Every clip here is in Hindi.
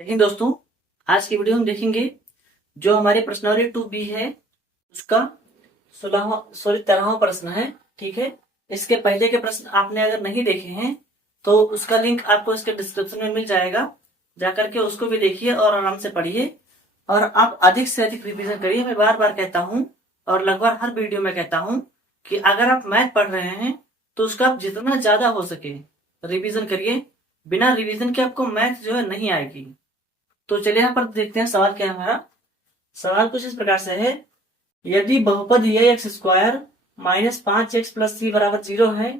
लेकिन दोस्तों, आज की वीडियो हम देखेंगे जो हमारे प्रश्नावली 2B है उसका 13वां प्रश्न है। ठीक है, इसके पहले के प्रश्न आपने अगर नहीं देखे हैं तो उसका लिंक आपको इसके डिस्क्रिप्शन में मिल जाएगा, जाकर के उसको भी देखिए और आराम से पढ़िए और आप अधिक से अधिक रिवीजन करिए। मैं बार बार कहता हूँ और लगभग हर वीडियो में कहता हूँ कि अगर आप मैथ पढ़ रहे हैं तो उसका आप जितना ज्यादा हो सके रिवीजन करिए। बिना रिवीजन के आपको मैथ जो है नहीं आएगी। तो चलिए यहाँ पर देखते हैं सवाल क्या है हमारा। सवाल कुछ इस प्रकार से है, यदि बहुपद x square minus 5x plus c बराबर 0 है,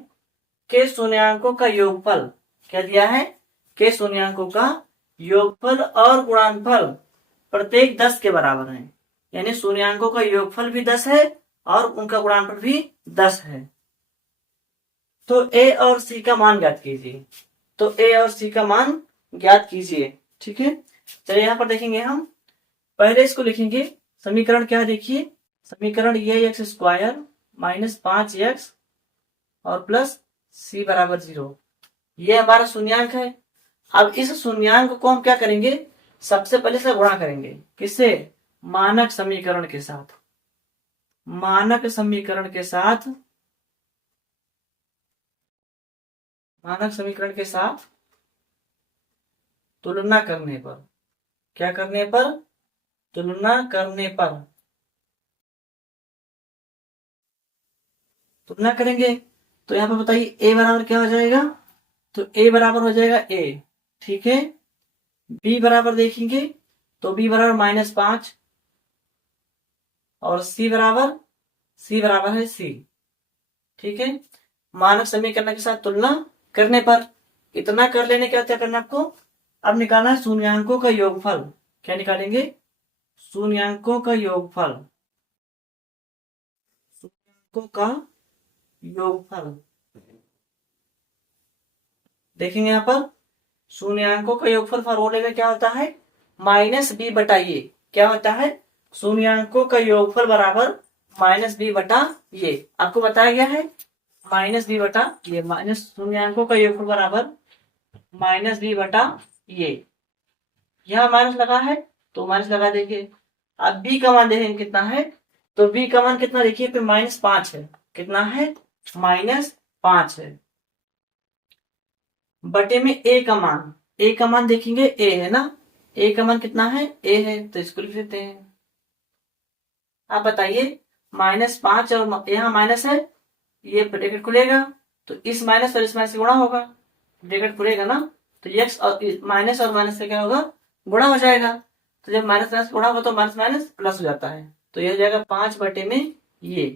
के शून्यांकों का योगफल क्या दिया है, के शून्यांकों का योगफल और गुणनफल प्रत्येक 10 के बराबर है। यानी शून्यांकों का योगफल भी 10 है और उनका गुणनफल भी 10 है। तो ए और सी का मान ज्ञात कीजिए। तो ए और सी का मान ज्ञात कीजिए। ठीक है, चलिए यहाँ पर देखेंगे हम। पहले इसको लिखेंगे, समीकरण क्या देखिए, समीकरण ये एक्स स्क्वायर माइनस 5x और प्लस सी बराबर 0, ये हमारा शून्यांक है। अब इस शून्यांक को हम क्या करेंगे, सबसे पहले से गुणा करेंगे। किससे? मानक समीकरण के साथ। मानक समीकरण के साथ, मानक समीकरण के साथ तुलना करने पर, क्या करने पर? तुलना करने पर तुलना करेंगे। तो यहाँ पर बताइए a बराबर क्या हो जाएगा, तो a बराबर हो जाएगा a। ठीक है, b बराबर देखेंगे तो b बराबर -5 और c बराबर है c। ठीक है, मानक समीकरण के साथ तुलना करने पर इतना कर लेने के बाद क्या करना आपको, अब निकालना है शून्यांकों का योगफल। क्या निकालेंगे? शून्यांकों का योगफल। शून्यांकों का योगफल देखेंगे यहाँ पर। शून्यांकों का योगफल फॉर्मूले में क्या होता है, -b बटा ये। क्या होता है? शून्यांकों का योगफल बराबर -b बटा ये। आपको बताया गया है -b बटा ये, माइनस शून्यांकों का योगफल बराबर -b बटा ये। यहाँ माइनस लगा है तो माइनस लगा देंगे। अब b का मान देखेंगे कितना है, तो b का मान कितना देखिए, फिर -5 है। कितना है? -5 है। बटे में a का मान, a का मान देखेंगे a है ना, a का मान कितना है? a है, तो इसको लिख देते हैं। आप बताइए, -5 और यहाँ माइनस है, ये ब्रैकेट खुलेगा तो इस माइनस और इस माइनस से गुणा होगा, ब्रैकेट खुलेगा ना, तो x और माइनस से क्या होगा, गुणा हो जाएगा। तो जब माइनस माइनस गुणा होगा तो माइनस माइनस प्लस हो जाता है, तो ये हो जाएगा 5 बटे में ये,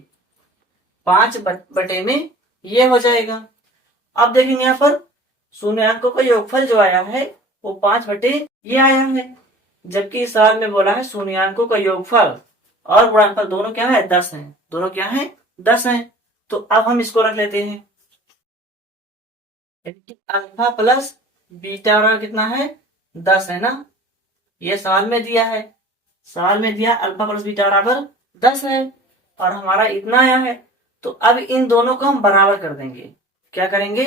5 बटे में ये हो जाएगा। अब देखेंगे यहाँ पर शून्यांकों का योगफल जो आया है वो 5 बटे ये आया है, जबकि इस सवाल में बोला है शून्यांकों का योगफल और गुणनफल दोनों क्या है, 10 है। दोनों क्या है, 10 है। तो अब हम इसको रख लेते हैं, अल्फा प्लस बीटा बराबर कितना है, 10 है ना। ये सवाल में दिया है, सवाल में दिया अल्फा प्लस बीटा बराबर 10 है और हमारा इतना आया है। तो अब इन दोनों को हम बराबर कर देंगे। क्या करेंगे?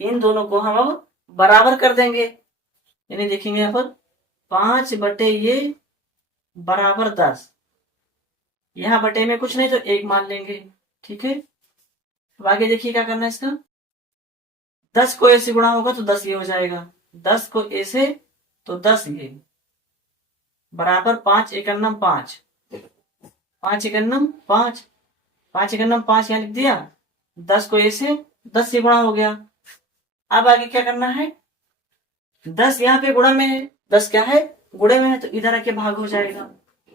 इन दोनों को हम अब बराबर कर देंगे। यानी देखेंगे यहाँ पर 5 बटे ये बराबर 10, यहाँ बटे में कुछ नहीं तो 1 मान लेंगे। ठीक है, अब आगे देखिए क्या करना है इसका। 10 को ए से गुणा होगा तो 10 ये हो जाएगा, 10 को ए से तो 10 ये बराबर 5 एकन्नम 5, 5 एकन्नम 5, 5 एकन्नम 5 यहाँ लिख दिया। 10 को ए से 10 से गुणा हो गया। अब आगे क्या करना है, 10 यहाँ पे गुणा में है, 10 क्या है, गुणे में है, तो इधर आके भाग हो जाएगा।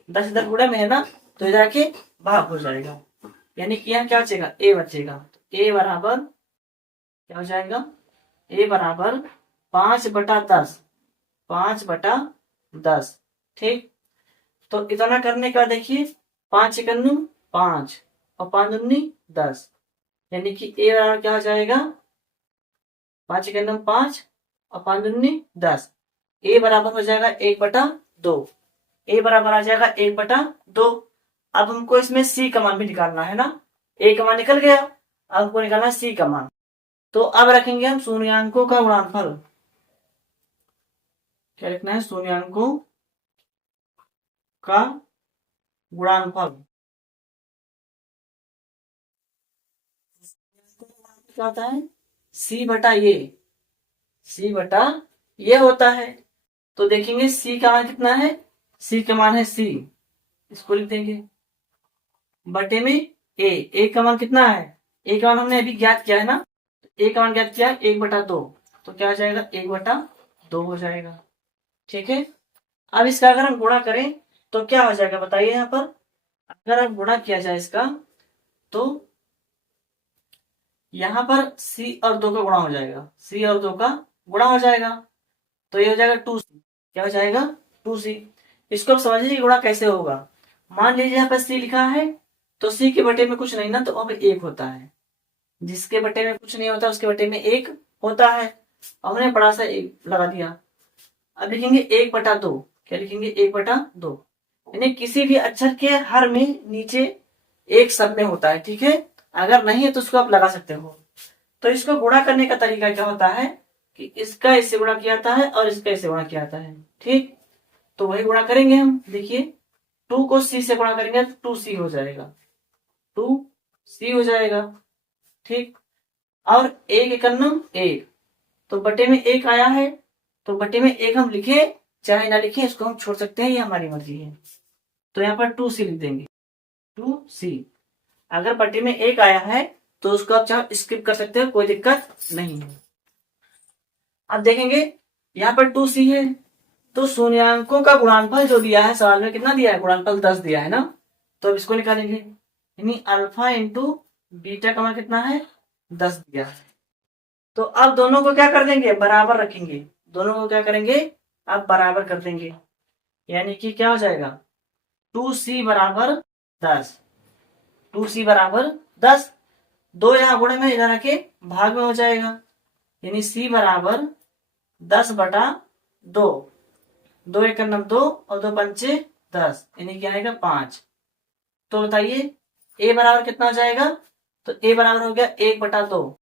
10 इधर गुणे में है ना, तो इधर आके भाग हो जाएगा। यानी कि यहाँ क्या बचेगा, ए बचेगा। तो ए बराबर क्या हो जाएगा, ए बराबर 5 बटा 10, 5 बटा 10। ठीक, तो इतना करने के बाद देखिए 5 एकन्नू 5 और 5 दूनी 10, यानी कि ए बराबर क्या हो जाएगा, 5 एकन्नू 5 और 5 दूनी 10। ए बराबर हो जाएगा 1/2। ए बराबर आ जाएगा 1/2। अब हमको इसमें सी का मान भी निकालना है ना, ए का मान निकल गया, अब हमको निकालना है सी का मान। तो अब रखेंगे हम शून्यांकों का गुणनफल। क्या लिखना है, शून्याङ्कों का गुणनफल। क्या होता है, सी बटा ये, सी बटा ये होता है। तो देखेंगे सी का मान कितना है, सी का मान है सी, इसको लिख देंगे बटे में ए का मान कितना है, ए का मान हमने अभी ज्ञात किया है ना, ए का मान ज्ञात किया है 1/2, तो क्या हो जाएगा 1/2 हो जाएगा। ठीक है, अब इसका अगर हम गुणा करें तो क्या हो जाएगा बताइए। यहाँ पर अगर अब गुणा किया जाए इसका, तो यहाँ पर सी और 2 का गुणा हो जाएगा, सी और 2 का गुणा हो जाएगा, तो ये हो जाएगा 2c। क्या हो जाएगा 2c। इसको आप समझिए गुणा कैसे होगा। मान लीजिए यहाँ पर सी लिखा है, तो सी के बटे में कुछ नहीं ना, तो अब 1 होता है। जिसके बटे में कुछ नहीं होता उसके बटे में 1 होता है। हमने बड़ा सा 1 लगा दिया। अब लिखेंगे 1/2। क्या लिखेंगे 1/2, यानी किसी भी अक्षर के हर में नीचे एक शब्द में होता है। ठीक है, अगर नहीं है तो उसको आप लगा सकते हो। तो इसको गुणा करने का तरीका क्या होता है कि इसका इससे गुणा किया जाता है और इसका इससे गुणा किया जाता है। ठीक, तो वही गुणा करेंगे हम। देखिए 2 को c से गुणा करेंगे तो 2c हो जाएगा, 2c हो जाएगा। ठीक, और 1 तो बटे में 1 आया है, तो बटे में 1 हम लिखे चाहे ना लिखे, इसको हम छोड़ सकते हैं, ये हमारी मर्जी है। तो यहाँ पर 2c लिख देंगे, 2c। अगर बटे में 1 आया है तो उसको आप चाहे स्किप कर सकते हो, कोई दिक्कत नहीं है। अब देखेंगे यहाँ पर 2c है, तो शून्याङ्कों का गुणनफल जो दिया है सवाल में, कितना दिया है, गुणनफल 10 दिया है ना, तो अब इसको निकालेंगे। यानी अल्फा इंटू बीटा का मान कितना है, 10 दिया है। तो अब दोनों को क्या कर देंगे, बराबर रखेंगे। दोनों को क्या करेंगे, अब बराबर कर देंगे। यानी कि क्या हो जाएगा 2c बराबर 10, 2c बराबर 10। 2 यहाँ गुणे में, इधर आके भाग में हो जाएगा। यानी c बराबर 10/2। 2 × 9 2 और 2 पंचे 10, यानी क्या आएगा 5। तो बताइए a बराबर कितना हो जाएगा, तो a बराबर हो गया 1/2,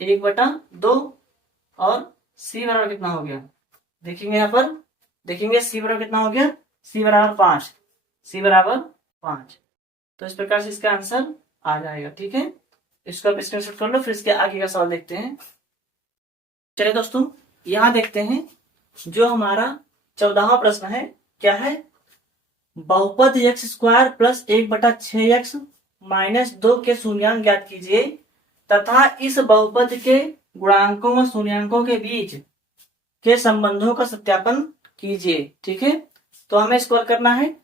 1/2। और c बराबर कितना हो गया, देखेंगे यहाँ पर, देखेंगे c बराबर कितना हो गया, c बराबर 5, c बराबर 5। तो इस प्रकार से इसका आंसर आ जाएगा। ठीक है, इसको आप स्क्रीनशॉट कर लो, फिर इसके आगे का सवाल देखते हैं। चलिए दोस्तों यहाँ देखते हैं, जो हमारा 14वां प्रश्न है, क्या है, बहुपद x² + 1/6x - 2 के शून्याङ्क ज्ञात कीजिए तथा इस बहुपद के गुणांकों व शून्याङ्कों के बीच के संबंधों का सत्यापन कीजिए। ठीक है, तो हमें इसको हल करना है।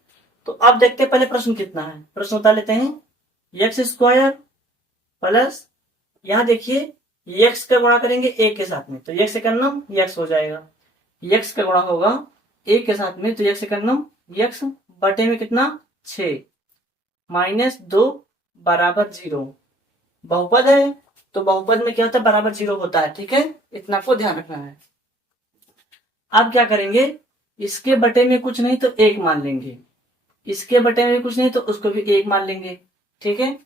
तो अब देखते हैं पहले प्रश्न कितना है। प्रश्न बता लेते हैं, x² प्लस, यहाँ देखिए x का गुणा करेंगे 1 के साथ में, तो x से करना x हो जाएगा। x का गुणा होगा 1 के साथ में, तो x से करना x बटे में कितना 6 -2 बराबर 0। बहुपद है तो बहुपद में क्या होता है, बराबर 0 होता है। ठीक है, इतना को ध्यान रखना है। अब क्या करेंगे, इसके बटे में कुछ नहीं तो 1 मान लेंगे, इसके बटे में कुछ नहीं तो उसको भी 1 मान लेंगे। ठीक है,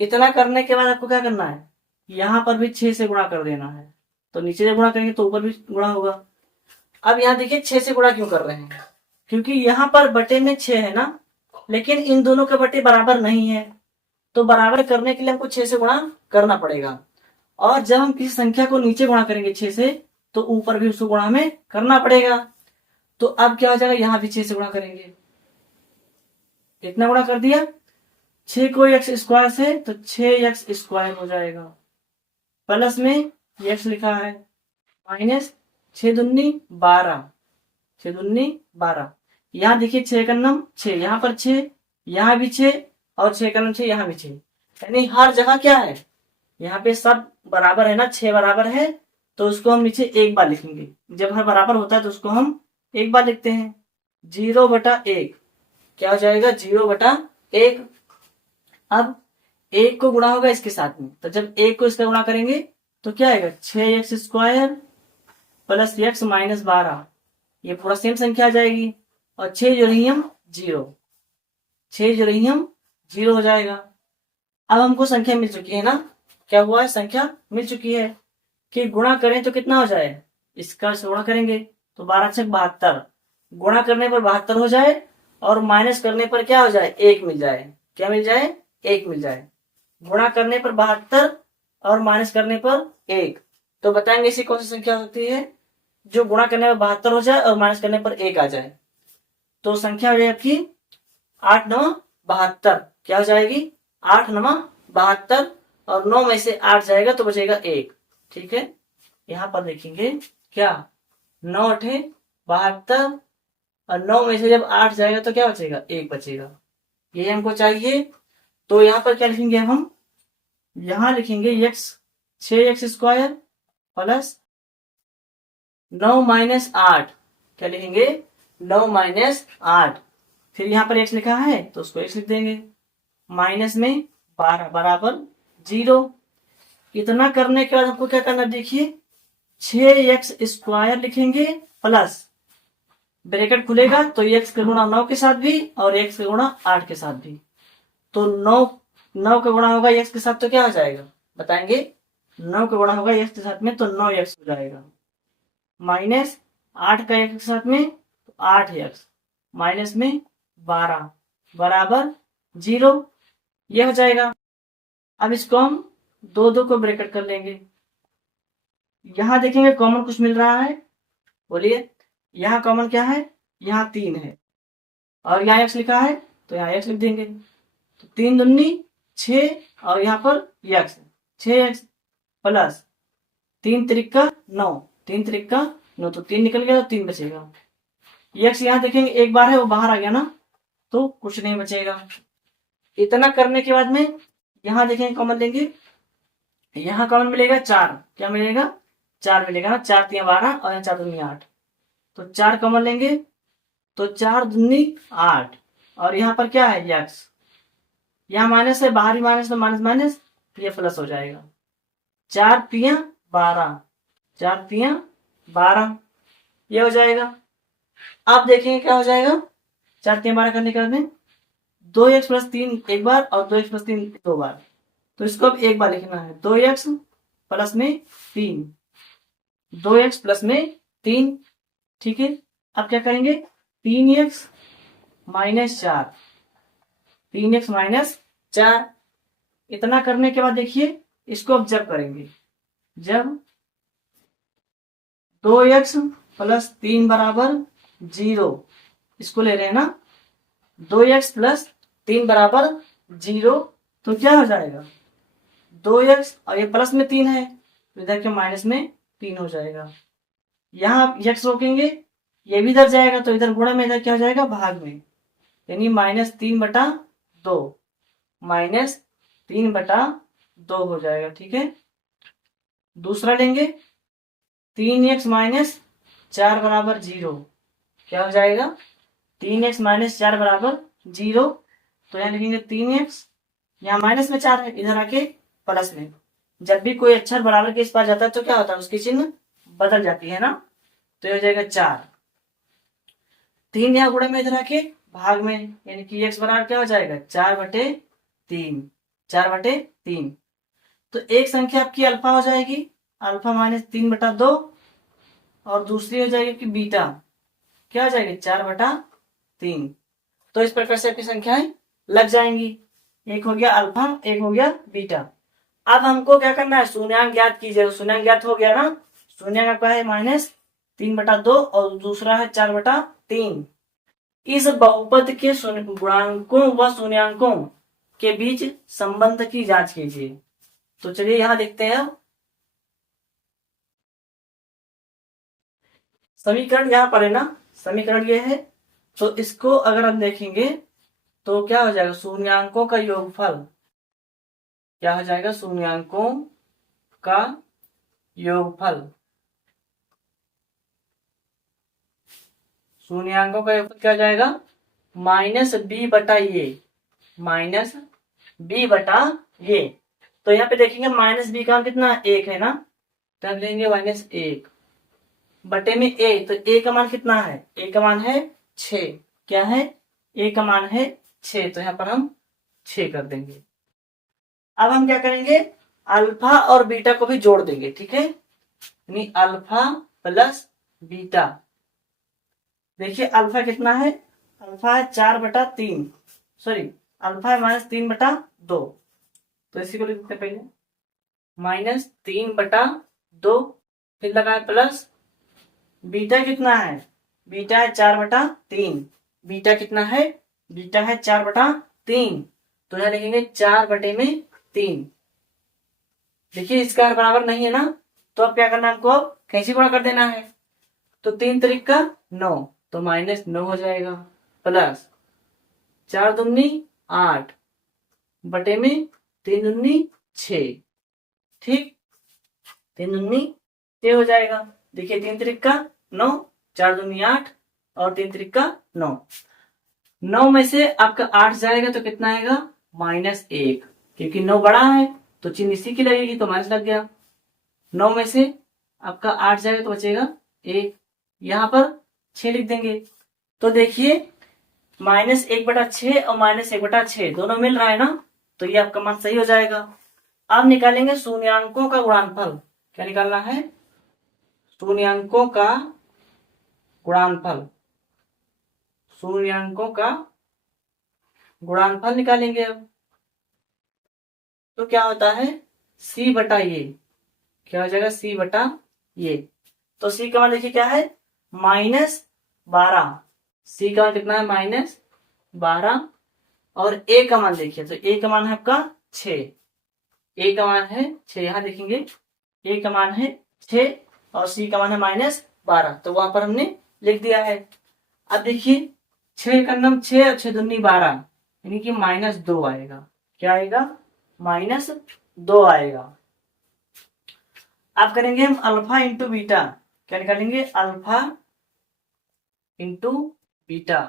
इतना करने के बाद आपको क्या करना है, यहाँ पर भी 6 से गुणा कर देना है। तो नीचे से गुणा करेंगे तो ऊपर भी गुणा होगा। अब यहाँ देखिए 6 से गुणा क्यों कर रहे हैं, क्योंकि यहाँ पर बटे में 6 है ना, लेकिन इन दोनों के बटे बराबर नहीं है, तो बराबर करने के लिए हमको 6 से गुणा करना पड़ेगा। और जब हम किसी संख्या को नीचे गुणा करेंगे 6 से, तो ऊपर भी उसको गुणा हमें करना पड़ेगा। तो अब क्या हो जाएगा, यहाँ भी 6 से गुणा करेंगे, इतना गुणा कर दिया। 6 को x² से, तो 6x² हो जाएगा, प्लस में x लिखा है, माइनस 6 दूनी 12, 6 दूनी 12। यहाँ देखिए 6 का नम 6, यहाँ पर 6, यहाँ भी 6, और 6 का नम 6, यहाँ भी 6, यानी हर जगह क्या है, यहाँ पे सब बराबर है ना, 6 बराबर है, तो उसको हम नीचे 1 बार लिखेंगे। जब हर बराबर होता है तो उसको हम 1 बार लिखते हैं। 0/1 क्या हो जाएगा, 0/1। अब 1 को गुणा होगा इसके साथ में, तो जब 1 को इसका गुणा करेंगे तो क्या आएगा, 6x² प्लस x - 12, ये पूरा सेम संख्या आ जाएगी। और 6 जो रही हम 0, 6 जो रही हम 0 हो जाएगा। अब हमको संख्या मिल चुकी है ना, क्या हुआ है, संख्या मिल चुकी है कि गुणा करें तो कितना हो जाए, इसका से गुणा करेंगे तो 12 छक 72, गुणा करने पर 72 हो जाए और माइनस करने पर क्या हो जाए, 1 मिल जाए। क्या मिल जाए, 1 मिल जाए। गुणा करने पर 72 और माइनस करने पर 1, तो बताएंगे इसी कौन सी संख्या होती है जो गुणा करने पर 72 हो जाए और माइनस करने पर 1 आ जाए। तो संख्या हो जाएगी आपकी 8 9 72। क्या हो जाएगी, 8 9 72, और 9 में से 8 जाएगा तो बचेगा 1। ठीक है, यहाँ पर देखेंगे क्या, 9 8 72, और 9 में से जब 8 जाएगा तो क्या बचेगा, 1 बचेगा। ये हमको चाहिए। तो यहाँ पर क्या लिखेंगे हम, यहाँ लिखेंगे x 6x² प्लस 9 माइनस 8। क्या लिखेंगे, 9 माइनस 8। फिर यहाँ पर x लिखा है तो उसको x लिख देंगे, माइनस में 12 बराबर 0। इतना करने के बाद हमको क्या करना, देखिए 6x² लिखेंगे प्लस ब्रैकेट खुलेगा तो x का गुणा 9 के साथ भी और x का गुणा 8 के साथ भी। तो 9 का गुणा होगा x के साथ तो क्या हो जाएगा, बताएंगे। 9 का गुणा होगा x के साथ में तो 9x हो जाएगा, माइनस 8 का x के साथ में तो 8x, माइनस में 12 बराबर 0। ये हो जाएगा। अब इसको हम 2 को ब्रैकेट कर लेंगे। यहां देखेंगे कॉमन कुछ मिल रहा है, बोलिए। यहाँ कॉमन क्या है, यहाँ 3 है और यहाँ x लिखा है तो यहाँ x लिख देंगे। तो 3 दूनी 6 और यहाँ पर x 6x plus 3 Trika 9, 3 Trika 9, तो 3 निकल गया तो 3 बचेगा। x यहाँ देखेंगे एक बार है वो बाहर आ गया ना, तो कुछ नहीं बचेगा। इतना करने के बाद में यहाँ देखेंगे कॉमन लेंगे, यहाँ कॉमन मिलेगा 4। क्या मिलेगा, 4 मिलेगा ना, 4 3 12 और यहाँ 4 दूनी 8, तो 4 कॉमन लेंगे तो 4 दूनी 8, और यहाँ पर क्या है x, यहाँ माइनस है, बाहरी माइनस तो माइनस माइनस ये प्लस हो जाएगा। 4 3 12, 4 3 12, ये हो जाएगा। आप देखेंगे क्या हो जाएगा, 4 3 12 करने के बाद में 2x प्लस 3 एक बार और 2x प्लस 3 2 बार, तो इसको अब एक बार लिखना है। 2x प्लस में 3, 2x प्लस में 3। ठीक है, अब क्या करेंगे, 3x माइनस 4, 3x माइनस 4। इतना करने के बाद देखिए इसको अब जब करेंगे, जब 2x प्लस 3 बराबर 0, इसको ले रहे हैं ना, 2x प्लस 3 बराबर 0, तो क्या हो जाएगा, 2x और ये प्लस में 3 है तो इधर के माइनस में 3 हो जाएगा। यहाँ x रोकेंगे, ये भी इधर जाएगा तो इधर गुणा में, इधर क्या हो जाएगा, भाग में, यानी -3/2, -3/2 हो जाएगा। ठीक है, दूसरा लेंगे 3x माइनस 4 बराबर 0। क्या हो जाएगा, 3x माइनस 4 बराबर 0, तो यहाँ लिखेंगे 3x, यहाँ माइनस में 4 है, इधर आके प्लस में। जब भी कोई अक्षर बराबर के इस पास जाता है तो क्या होता है, उसकी चिन्ह बदल जाती है ना, तो ये हो जाएगा 4। 3 यहाँ गुणा में, इधर आके भाग में, यानी कि x बराबर क्या हो जाएगा, 4/3, 4/3। तो एक संख्या आपकी अल्फा हो जाएगी, अल्फा माइनस 3/2, और दूसरी हो जाएगी कि बीटा, क्या हो जाएगी, 4/3। तो इस प्रकार से आपकी संख्याएं लग जाएंगी। एक हो गया अल्फा, एक हो गया बीटा। अब हमको क्या करना है, शून्यांक ज्ञात कीजिए। शून्यांक ज्ञात हो गया ना, शून्यांक आपका है -3/2 और दूसरा है 4/3। इस बहुपद के गुणांकों व शून्यांकों के बीच संबंध की जांच कीजिए। तो चलिए यहां देखते हैं। समीकरण यहाँ पर है ना, समीकरण ये है, तो इसको अगर हम देखेंगे तो क्या हो जाएगा, शून्यांकों का योगफल। क्या हो जाएगा, शून्यांकों का योगफल। शून्यांकों का योगफल क्या हो जाएगा, -b/ये, -b/ये। तो यहाँ पे देखेंगे -b का कितना, 1 है ना, तो हम लेंगे -1 बटे में a, तो a का मान कितना है, a का मान है 6। क्या है, a का मान है 6, तो यहाँ पर हम 6 कर देंगे। अब हम क्या करेंगे, अल्फा और बीटा को भी जोड़ देंगे। ठीक है, यानी अल्फा प्लस बीटा, देखिए अल्फा कितना है, अल्फा है 4/3, सॉरी अल्फा है -3/2। तो इसी को लिख देते हैं पहले, -3/2, फिर लगाए प्लस, बीटा कितना है, बीटा है 4/3, बीटा कितना है, बीटा है 4/3, तो यहां लिखेंगे 4/3। देखिए इसका बराबर नहीं है ना, तो अब क्या करना है हमको, अब कैसे गुणा कर देना है, तो 3×3 = 9, तो -9 हो जाएगा, प्लस 4×2 = 8 बटे में 3×2 = 6, ठीक, 3×2 हो जाएगा। देखिए 3×3 = 9, 4×2 = 8 और 3×3 = 9। 9 में से आपका 8 जाएगा तो कितना आएगा, -1, क्योंकि 9 बड़ा है तो चिन्ह इसी की लगेगी, तो माइनस लग गया। 9 में से आपका 8 जाएगा तो बचेगा 1, यहाँ पर 6 लिख देंगे। तो देखिए -1/6 और -1/6 दोनों मिल रहा है ना, तो ये आपका मान सही हो जाएगा। अब निकालेंगे शून्यांकों का गुणनफल। क्या निकालना है, शून्यांकों का गुणनफल, शून्यांकों का गुणनफल निकालेंगे। अब तो क्या होता है, c/a, क्या हो जाएगा, c/a। तो c का मान देखिए क्या है, -12, c का मान कितना है, -12, और a का मान देखिए, तो a का मान है आपका 6, a का मान है 6, यहां देखेंगे a का मान है 6 और c का मान है -12, तो वहां पर हमने लिख दिया है। अब देखिए 6 का नम 6 और 6×2 = 12, यानी कि -2 आएगा। क्या आएगा, -2 आएगा। अब करेंगे हम अल्फा इंटू बीटा। क्या निकालेंगे, अल्फा इंटू बीटा।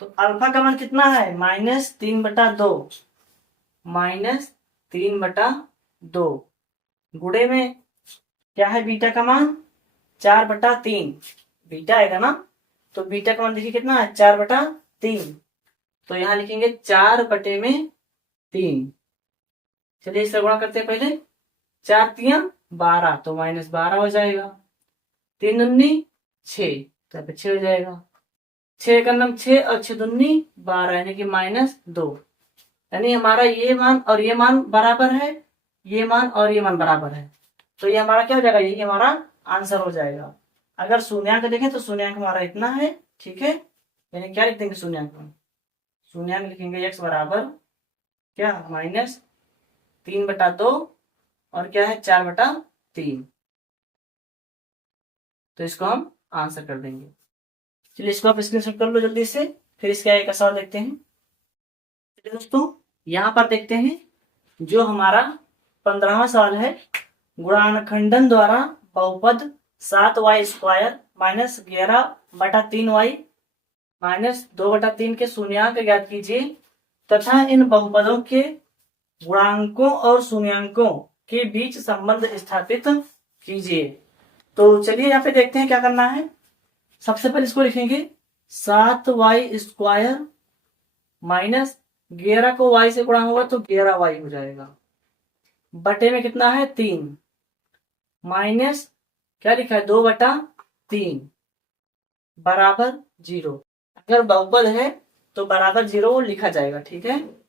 तो अल्फा का मान कितना है, -3/2, -3/2 गुणे में क्या है, बीटा का मान 4/3, बीटा आएगा ना, तो बीटा का मान देखिए कितना है, 4/3, तो यहां लिखेंगे 4/3। चलिए इससे गुणा करते हैं पहले, 4×3 = 12, तो -12 हो जाएगा, 3×2 = 6, तो यहाँ पे 6 हो जाएगा। 6 का नम 6 और 6×2 = 12, यानी कि -2, यानी हमारा ये मान और ये मान बराबर है, ये मान और ये मान बराबर है, तो ये हमारा क्या हो जाएगा, यही हमारा आंसर हो जाएगा। अगर शून्यांक देखें तो शून्यांक हमारा इतना है, ठीक है, यानी क्या लिख देंगे शून्यांक में, शून्यांक लिखेंगे x बराबर क्या, -3/2 और क्या है 4/3, तो इसको हम आंसर कर देंगे। चलिए इसको आप स्क्रीनशॉट कर लो जल्दी से, फिर इसका एक सवाल देखते हैं। चलिए दोस्तों यहाँ पर देखते हैं, जो हमारा 15वां सवाल है, गुणानखंडन द्वारा बहुपद 7y² - 11/3y - 2/3 के शून्यांक ज्ञात कीजिए तथा इन बहुपदों के गुणांकों और शून्यांकों के बीच संबंध स्थापित कीजिए। तो चलिए यहाँ पे देखते हैं क्या करना है। सबसे पहले इसको लिखेंगे 7y² - 11 को y से गुणा होगा तो 11y हो जाएगा, बटे में कितना है 3, माइनस क्या लिखा है 2/3 बराबर 0। अगर बहुपद है तो बराबर 0 लिखा जाएगा, ठीक है।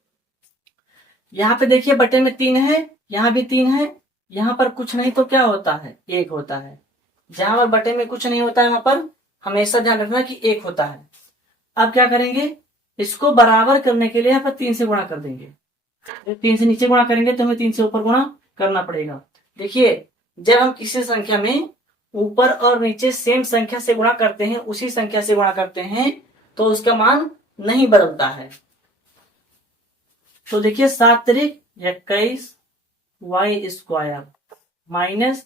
यहाँ पे देखिए बटे में 3 है, यहाँ भी 3 है, यहाँ पर कुछ नहीं तो क्या होता है 1 होता है। जहां पर बटे में कुछ नहीं होता है वहां पर हमेशा ध्यान रखना कि 1 होता है। अब क्या करेंगे, इसको बराबर करने के लिए यहाँ पर 3 से गुणा कर देंगे। 3 से नीचे गुणा करेंगे तो हमें 3 से ऊपर गुणा करना पड़ेगा। देखिए जब हम किसी संख्या में ऊपर और नीचे सेम संख्या से गुणा करते हैं, उसी संख्या से गुणा करते हैं, तो उसका मान नहीं बदलता है। तो देखिए 7 × 21 y² माइनस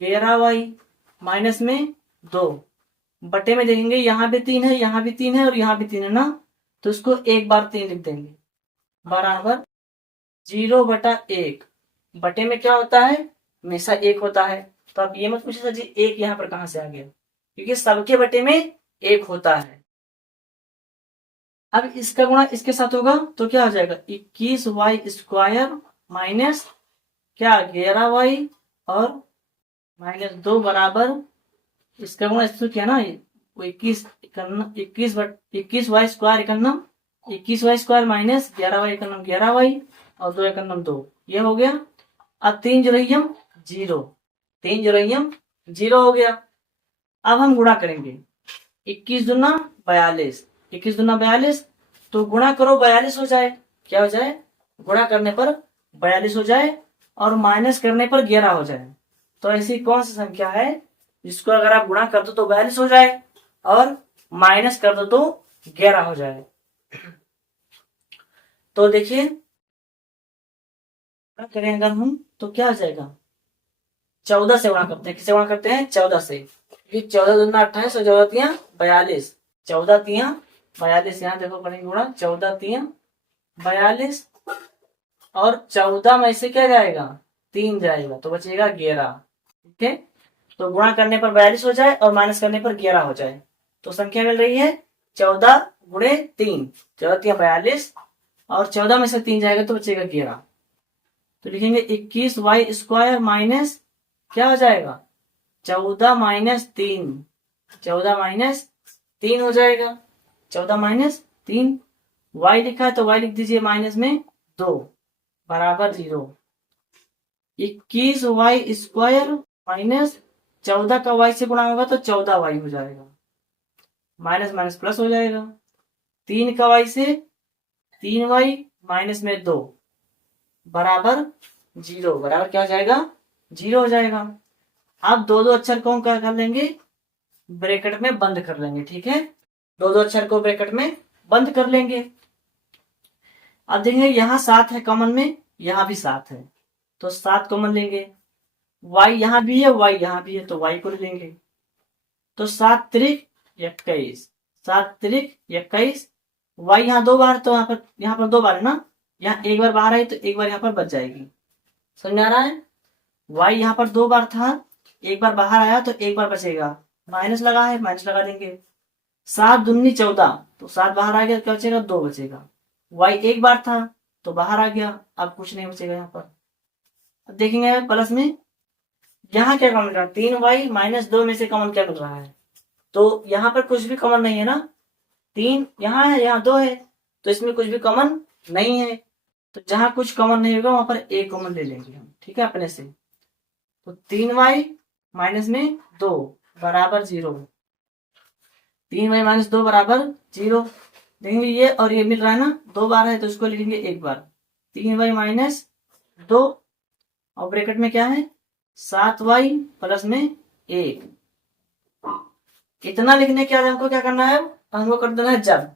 13y माइनस में 2 बटे में देखेंगे यहाँ भी 3 है, यहाँ भी 3 है और यहाँ भी 3 है ना, तो इसको एक बार 3 लिख देंगे बराबर 0/1। बटे में क्या होता है, हमेशा 1 होता है। तो आप ये मत पूछिए सर जी 1 यहाँ पर कहां से आ गया, क्योंकि सबके बटे में 1 होता है। अब इसका गुणा इसके साथ होगा तो क्या हो जाएगा 21y² माइनस क्या 11y और -2 बराबर, इसका गुणा इससे किया ना वो 21y² इकन्नम 21y² minus 11y इकन्नम 11y और 2 इकन्नम 2, ये हो गया। अब 3 जोड़ियम 0, 3 जोड़ियम 0 हो गया। अब हम गुणा करेंगे, 21 दूना 42, 21 दूना 42, तो गुणा करो 42 हो जाए, क्या हो जाए, गुणा करने पर 42 हो जाए और माइनस करने पर 11 हो जाए। तो ऐसी कौन सी संख्या है जिसको अगर आप गुणा कर दो तो 42 हो जाए और माइनस कर दो तो 11 हो जाए। तो देखिए क्या करें अगर हम, तो क्या हो जाएगा, 14 से गुणा करते हैं। किसे गुणा करते हैं, 14 से, क्योंकि 14 दूना 28 और 14 तिया 42, 14 तिया 42, यहाँ देखो करेंगे गुणा, 14 तिया 42 और 14 में से क्या जाएगा, 3 जाएगा, तो बचेगा 11। ठीक है, तो गुणा करने पर 42 हो जाए और माइनस करने पर 11 हो जाए, तो संख्या मिल रही है 14 गुणे 3, 14 तिया 42 और 14 में से 3 जाएगा तो बचेगा 11। तो लिखेंगे 21y² माइनस क्या हो जाएगा, 14 माइनस 3, 14 माइनस 3 हो जाएगा, 14 माइनस 3। y लिखा है तो y लिख दीजिए माइनस में 2 बराबर 0। 21y² माइनस 14 का y से गुणा होगा तो 14y हो जाएगा, माइनस माइनस प्लस हो जाएगा, 3 का y से 3y माइनस में 2 बराबर 0, बराबर क्या हो जाएगा, 0 हो जाएगा। अब दो अक्षर को क्या कर लेंगे, ब्रैकेट में बंद कर लेंगे। ठीक है, दो अक्षर को ब्रैकेट में बंद कर लेंगे। अब देखेंगे यहाँ 7 है कॉमन में, यहाँ भी 7 है, तो 7 कॉमन लेंगे, y यहाँ भी है, y यहाँ भी है, तो y को लेंगे, तो 7 त्रिक 21, 7 त्रिक 21, y यहाँ 2 बार, तो यहाँ पर 2 बार है ना, यहाँ एक बार बाहर आई तो एक बार यहाँ पर बच जाएगी, समझ आ रहा है। y यहाँ पर 2 बार था, एक बार बाहर आया तो एक बार बचेगा, माइनस लगा है माइनस लगा देंगे, 7 दूनी 14, तो 7 बाहर आ गया तो क्या बचेगा, 2 बचेगा, y एक बार था तो बाहर आ गया, अब कुछ नहीं बचेगा यहाँ पर। अब देखेंगे प्लस में यहाँ क्या कॉमन रहा, 3y माइनस 2 में से कॉमन क्या मिल रहा है, तो यहाँ पर कुछ भी कॉमन नहीं है ना, 3 यहाँ है, यहाँ 2 है, तो इसमें कुछ भी कॉमन नहीं है, तो जहां कुछ कॉमन नहीं होगा वहां पर एक कॉमन ले लेंगे हम। ठीक है, अपने से, तो 3y माइनस में 2 बराबर 0, 3y माइनस 2 बराबर 0, देखेंगे ये और ये मिल रहा है ना, 2 बार है तो इसको लिखेंगे एक बार, 3y माइनस 2 और ब्रैकेट में क्या है 7y प्लस में 1। इतना लिखने के बाद हमको क्या करना है, हमको कर देना है जब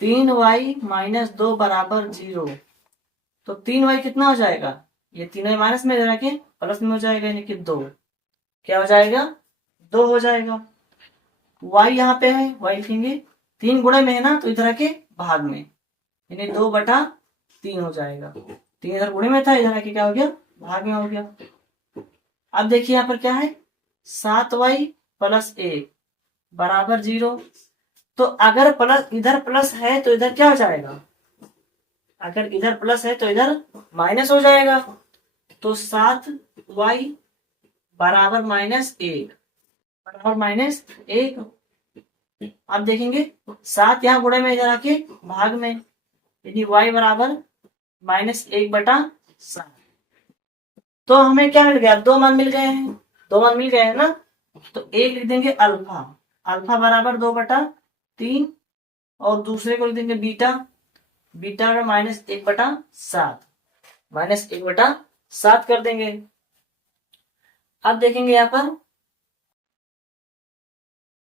3y माइनस 2 बराबर 0, तो 3y कितना हो जाएगा, ये 3y माइनस में रह के प्लस में हो जाएगा, यानी कि 2, क्या हो जाएगा 2 हो जाएगा। y यहाँ पे है, y लिखेंगे 3 गुणे में है ना, तो इधर के भाग में, यानी 2/3 हो जाएगा, 3 इधर गुणे में था, इधर आके क्या हो गया भाग में हो गया। अब देखिए यहाँ पर क्या है 7y प्लस 1 बराबर 0, तो अगर प्लस इधर प्लस है तो इधर क्या हो जाएगा, अगर इधर प्लस है तो इधर माइनस हो जाएगा, तो 7y बराबर -1 बराबर -1। अब देखेंगे 7 यहाँ गुणे में, इधर आके भाग में, यदि y बराबर -1/7, तो हमें क्या मिल गया, 2 मान मिल गए हैं, 2 मान मिल गए हैं ना, तो एक लिख देंगे अल्फा, अल्फा बराबर 2/3 और दूसरे को लिख देंगे बीटा, बीटा -1/7, -1/7 कर देंगे। अब देखेंगे यहाँ पर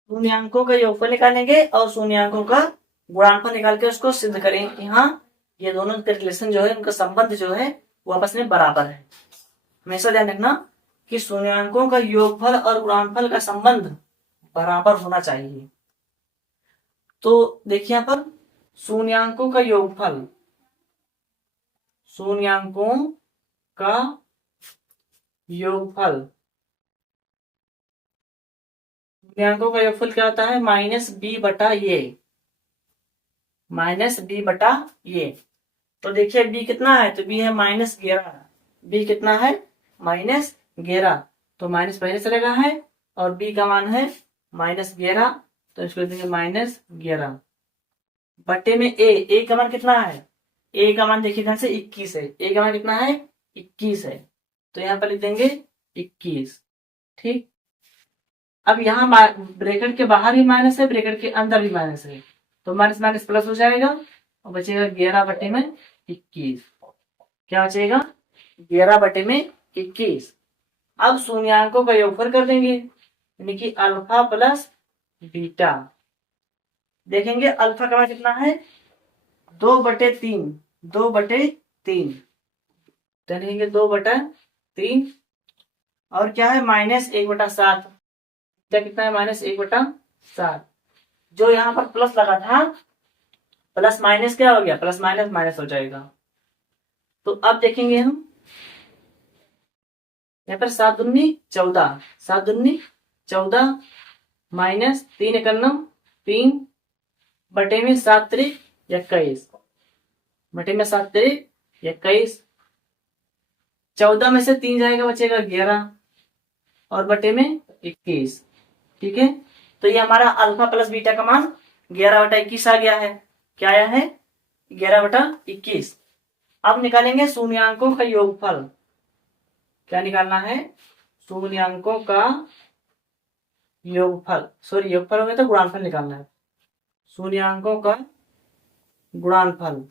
शून्यांकों का योगफल निकालेंगे और शून्यांकों का गुणानफल निकाल के उसको सिद्ध करेंगे कि हाँ ये दोनों का रिलेशन जो है, उनका संबंध जो है वो आपस में बराबर है। हमेशा ध्यान रखना कि शून्यांकों का योगफल और गुणानफल का संबंध बराबर होना चाहिए। तो देखिए यहाँ पर शून्यांकों का योगफल, शून्यांकों का योगफल, शून्यांकों का योगफल क्या होता है -b/ये, -b/ये। तो देखिए b कितना है, तो b है -11, b कितना है -11, तो माइनस पहले से लगा है और बी का मान है -11, तो इसको लिख देंगे -11 बटे में ए का मान कितना है, ए का मान देखिए ध्यान से 21 है, ए का मान कितना है 21 है, तो यहाँ पर लिख देंगे 21। ठीक, अब यहाँ ब्रैकेट के बाहर भी माइनस है, ब्रैकेट के अंदर भी माइनस है, तो माइनस माइनस प्लस हो जाएगा और बचेगा 11 बटे में 21। क्या बचेगा 11 बटे में 21। अब शून्यांकों का योगफल कर देंगे, यानी कि अल्फा प्लस बीटा। देखेंगे अल्फा का मान कितना है 2/3, 2/3, तो लिखेंगे 2/3 और क्या है -1/7, क्या कितना है -1/7। जो यहाँ पर प्लस लगा था, प्लस माइनस क्या हो गया, प्लस माइनस माइनस हो जाएगा। तो अब देखेंगे हम यहाँ पर 7 दूनी 14, 7 दूनी 14 -3 × 3 बटे में 7 × 21, बटे में 7 × 21, 14 में से 3 जाएगा बचेगा 11 और बटे में 21। ठीक है, तो ये हमारा अल्फा प्लस बीटा का मान 11/21 आ गया है। क्या आया है 11/21। अब निकालेंगे शून्यांकों का योगफल। क्या निकालना है, शून्यांकों का योगफल, सॉरी योगफल हो गया तो गुणनफल निकालना है, शून्यांकों का गुणनफल।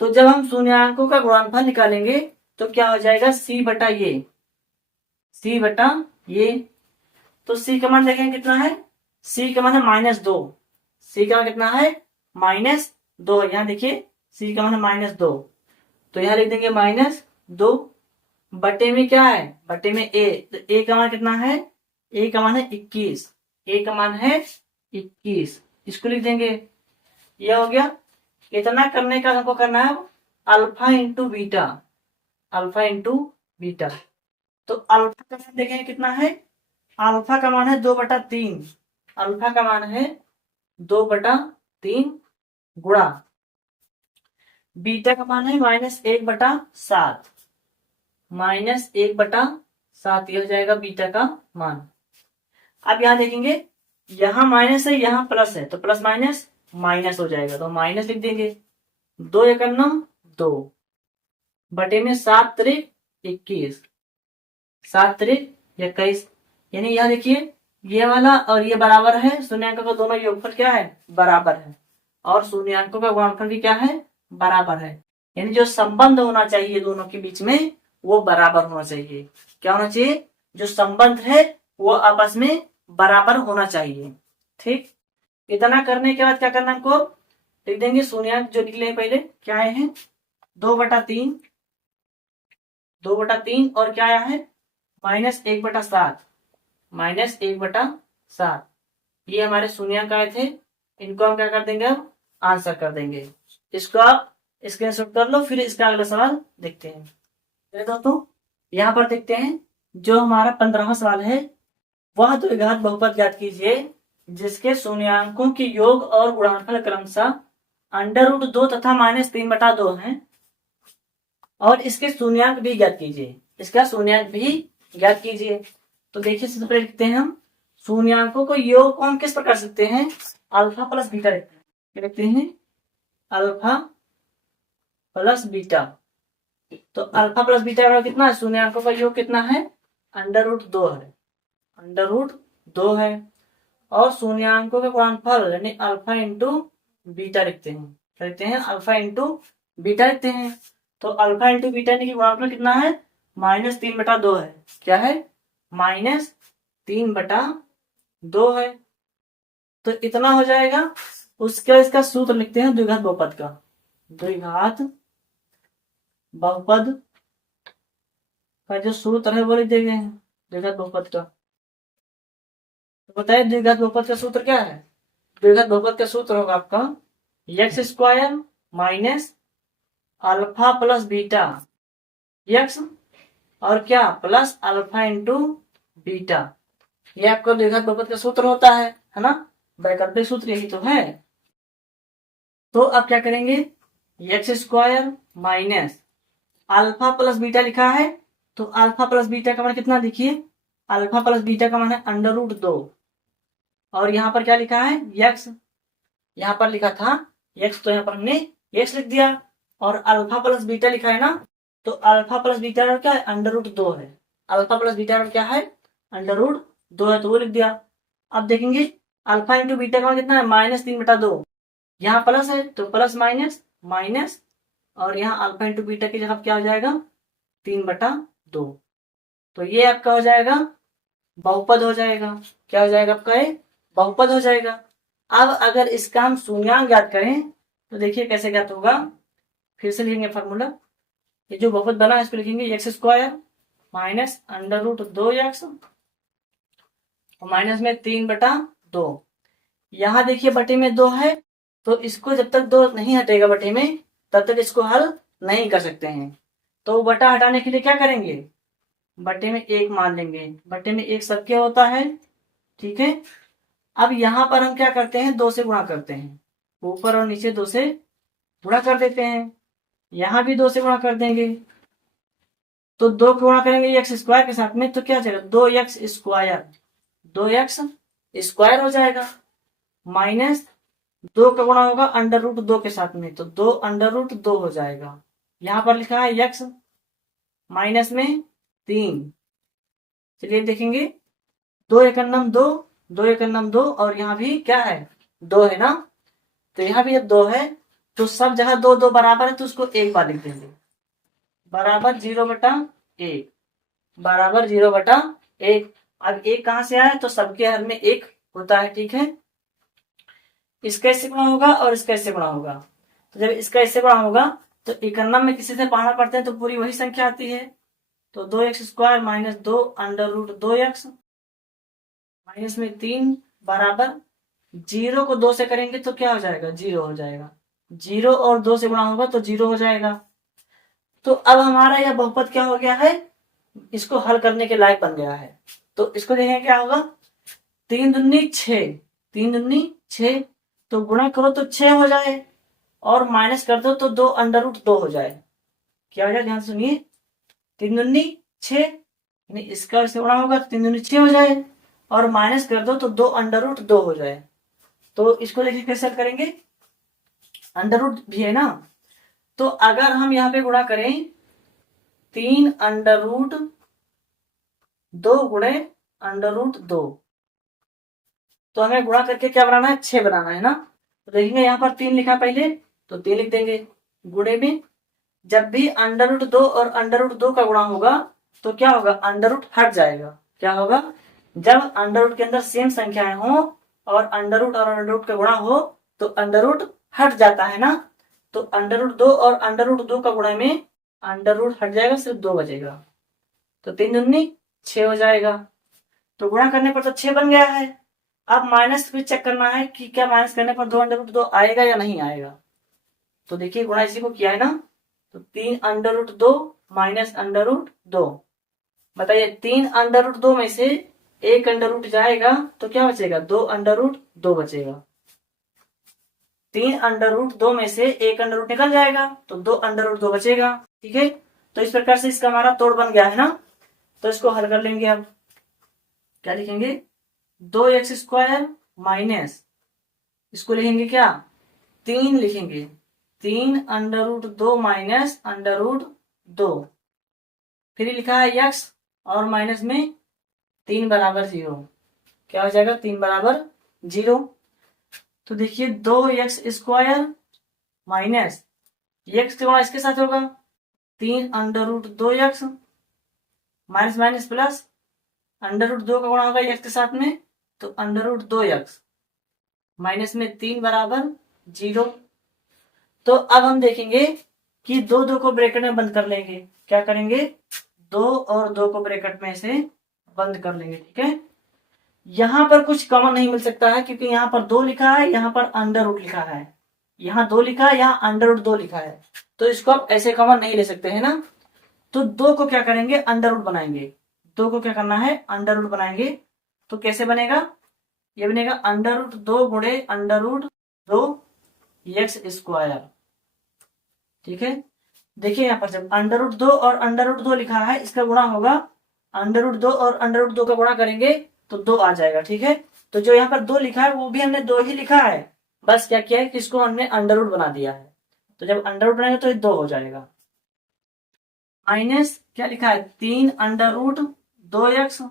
तो जब हम शून्यांकों का गुणनफल निकालेंगे तो क्या हो जाएगा c बटा ये, तो c का मान देखेंगे कितना है, c का मान है -2, c का मान कितना है -2, यहाँ देखिए c का मान है -2, तो यहाँ लिख देंगे -2 बटे में क्या है, बटे में a, तो a का मान कितना है, a का मान है 21, a का मान है 21, इसको लिख देंगे। यह हो गया। इतना करने का हमको करना है alpha into beta, alpha into beta. तो अल्फा का मान देखेंगे कितना है, अल्फा का मान है 2/3, अल्फा का मान है 2/3 गुणा बीटा का मान है -1/7, -1/7 यह हो जाएगा बीटा का मान। अब यहाँ देखेंगे यहाँ माइनस है यहाँ प्लस है, तो प्लस माइनस माइनस हो जाएगा, तो माइनस लिख देंगे 2 × 9 2 बटे में 7 × 21, 7 × 21, यानी यहाँ देखिए ये वाला और ये बराबर है, शून्यांकों का दोनों योगफल क्या है बराबर है, और शून्यांकों का गुणनफल भी क्या है बराबर है, यानी जो संबंध होना चाहिए दोनों के बीच में वो बराबर होना चाहिए। क्या होना चाहिए, जो संबंध है वो आपस में बराबर होना चाहिए। ठीक, इतना करने के बाद क्या करना हमको, लिख देंगे शून्यांक जो निकले हैं पहले क्या आए हैं 2/3, 2/3 और क्या आया है -1/7, -1/7, ये हमारे शून्यांक आए थे। इनको हम क्या कर देंगे, अब आंसर कर देंगे। इसको आप स्क्रीनशॉट कर लो, फिर इसका अगला सवाल देखते हैं। दोस्तों यहाँ पर देखते हैं जो हमारा 15वां सवाल है, वह द्विघात बहुपद ज्ञात कीजिए जिसके शून्यांकों के योग और गुणनफल क्रमशः √2 तथा -3/2 हैं, और इसके शून्यांक भी ज्ञात कीजिए, इसका शून्यांक भी ज्ञात कीजिए। तो देखिए सबसे पहले लिखते हैं हम शून्यांकों को योग को हम किस प्रकार लिखते हैं, अल्फा प्लस बीटा लिखते हैं, अल्फा प्लस बीटा। तो अल्फा प्लस बीटा कितना है, शून्यांकों का योग कितना है √2 है, √2 है, और शून्यांकों का गुणनफल यानी अल्फा इंटू बीटा लिखते हैं, क्या लिखते हैं अल्फा इंटू बीटा लिखते हैं। तो अल्फा इंटू बीटा यानी कि गुणनफल कितना है -3/2 है, क्या है -3/2 है, तो इतना हो जाएगा। उसका इसका सूत्र लिखते हैं द्विघात बहुपद का, द्विघात बहुपद का जो सूत्र है वो लिख देंगे द्विघात बहुपद का। तो बताइए द्विघात बहुपद का सूत्र क्या है, द्विघात बहुपद का सूत्र होगा आपका x² minus alpha plus beta x और क्या प्लस अल्फा इंटू बीटा, ये आपका द्विघात बहुपद का सूत्र होता है ना, वैकल्पिक सूत्र यही तो है। तो अब क्या करेंगे x² minus alpha plus beta लिखा है, तो अल्फा प्लस बीटा का मान कितना, देखिए अल्फा प्लस बीटा का मान है √2, और यहाँ पर क्या लिखा है x, यहाँ पर लिखा था x, तो यहाँ पर हमने x लिख दिया, और अल्फा प्लस बीटा लिखा है ना, तो अल्फा प्लस बीटा क्या है √2 है, अल्फा प्लस बीटा क्या है √2 है, तो वो लिख दिया। अब देखेंगे अल्फा इंटू बीटा का मान कितना है -3/2, यहाँ प्लस है तो प्लस माइनस माइनस, और यहाँ अल्फा इंटू बीटा की जगह क्या हो जाएगा 3/2, तो ये आपका हो जाएगा बहुपद हो जाएगा। क्या हो जाएगा आपका, ये बहुपद हो जाएगा। अब अगर इसका हम शून्यांक ज्ञात करें तो देखिए कैसे ज्ञात होगा, फिर से लिखेंगे फॉर्मूला, ये जो बहुपद बना है इसको लिखेंगे x² माइनस √2x और माइनस में 3/2। यहाँ देखिए बटे में 2 है, तो इसको जब तक 2 नहीं हटेगा बटे में तब तक इसको हल नहीं कर सकते हैं। तो बटा हटाने के लिए क्या करेंगे, बटे में 1 मान लेंगे, बटे में 1 सबके होता है, ठीक है। अब यहाँ पर हम क्या करते हैं 2 से गुणा करते हैं, ऊपर और नीचे 2 से गुणा कर देते हैं, यहाँ भी 2 से गुणा कर देंगे, तो 2 को गुणा करेंगे x² के साथ में, तो क्या जाएगा 2x² हो जाएगा, माइनस 2 का गुणा होगा √2 के साथ में, तो 2 हो जाएगा। यहाँ पर लिखा है x माइनस में 3, चलिए देखेंगे 2 एकम 2, 2 एकम 2, और यहाँ भी क्या है 2 है ना, तो यहाँ भी जब 2 है तो सब जगह 2 2 बराबर है, तो उसको एक बार लिख देंगे, बराबर 0/1, बराबर 0/1। अब 1 कहां से आया, तो सबके हर में 1 होता है, ठीक है। इसका इससे गुणा होगा और इसका इससे गुणा होगा, तो जब इसका इससे गुणा होगा तो एकन्नम में किसी से पढ़ना पड़ते हैं तो पूरी वही संख्या आती है, तो 2x² माइनस 2 √2x माइनस में 3 बराबर 0 को 2 से करेंगे तो क्या हो जाएगा 0 हो जाएगा, 0 और 2 से गुणा होगा तो 0 हो जाएगा। तो अब हमारा यह बहुपद क्या हो गया है, इसको हल करने के लायक बन गया है। तो इसको देखेंगे क्या होगा, 3 दूनी 6, 3 दूनी 6, तो गुणा करो तो 6 हो जाए, और माइनस कर दो तो 2 हो जाए। क्या हो जाए, ध्यान सुनिए, 3 दूनी 6, यानी इसका से गुणा होगा तो 3 दूनी 6 हो जाए, और माइनस कर दो तो 2 हो जाए। तो इसको देखिए कैसे हल करेंगे, अंडर भी है ना, तो अगर हम यहाँ पे गुणा करें 3 √2 गुणे √2, तो हमें गुणा करके क्या बनाना है 6 बनाना है ना। तो देखेंगे यहाँ पर 3 लिखा पहले, तो 3 लिख देंगे, गुणे में जब भी √2 और √2 का गुणा होगा तो क्या होगा अंडर हट जाएगा। क्या होगा, जब अंडर के अंदर सेम संख्याएं हो और अंडर का गुणा हो तो अंडर हट जाता है ना, तो √2 और √2 का गुणा में अंडर हट जाएगा, सिर्फ 2 बचेगा, तो 3 दूनी 6 हो जाएगा। तो गुणा करने पर तो 6 बन गया है। अब माइनस भी चेक करना है कि क्या माइनस करने पर 2 आएगा या नहीं आएगा। तो देखिए गुणा इसी को किया है ना, तो 3 √2 माइनस √2, बताइए 3 √2 में से 1 अंडर जाएगा तो क्या बचेगा 2 बचेगा। 3 √2 में से 1 अंडर निकल जाएगा तो 2 बचेगा, ठीक है। तो इस प्रकार से इसका हमारा तोड़ बन गया है ना। तो इसको हल कर लेंगे। अब क्या लिखेंगे 2x² माइनस, इसको लिखेंगे क्या 3 लिखेंगे, 3 √2 माइनस √2, फिर लिखा है x और माइनस में 3 बराबर 0, क्या हो जाएगा 3 बराबर 0। तो देखिए 2x² माइनस x के गुणा इसके साथ होगा 3 √2x माइनस माइनस प्लस √2 का गुणा होगा x के साथ में तो √2x माइनस में 3 बराबर 0। तो अब हम देखेंगे कि 2 को ब्रैकेट में बंद कर लेंगे। क्या करेंगे 2 और 2 को ब्रैकेट में से बंद कर लेंगे, ठीक है। यहां पर कुछ कॉमन नहीं मिल सकता है क्योंकि यहाँ पर 2 लिखा है, यहाँ पर अंडर लिखा है, यहाँ 2 लिखा है, यहाँ √2 लिखा है, तो इसको आप ऐसे कॉमन नहीं ले सकते है ना। तो 2 को क्या करेंगे अंडर बनाएंगे, 2 को क्या करना है अंडर बनाएंगे। तो कैसे बनेगा, ये बनेगा √2 गुणे √2 x², ठीक है। देखिए यहाँ पर जब √2 और √2 लिखा है, इसका गुणा होगा, √2 और √2 का गुणा करेंगे तो 2 आ जाएगा। ठीक है, तो जो यहाँ पर 2 लिखा है वो भी हमने 2 ही लिखा है, बस क्या किया है कि इसको हमने अंडर बना दिया है। तो जब अंडर बनाएंगे तो ये 2 हो जाएगा। माइनस क्या लिखा है, 3√2x,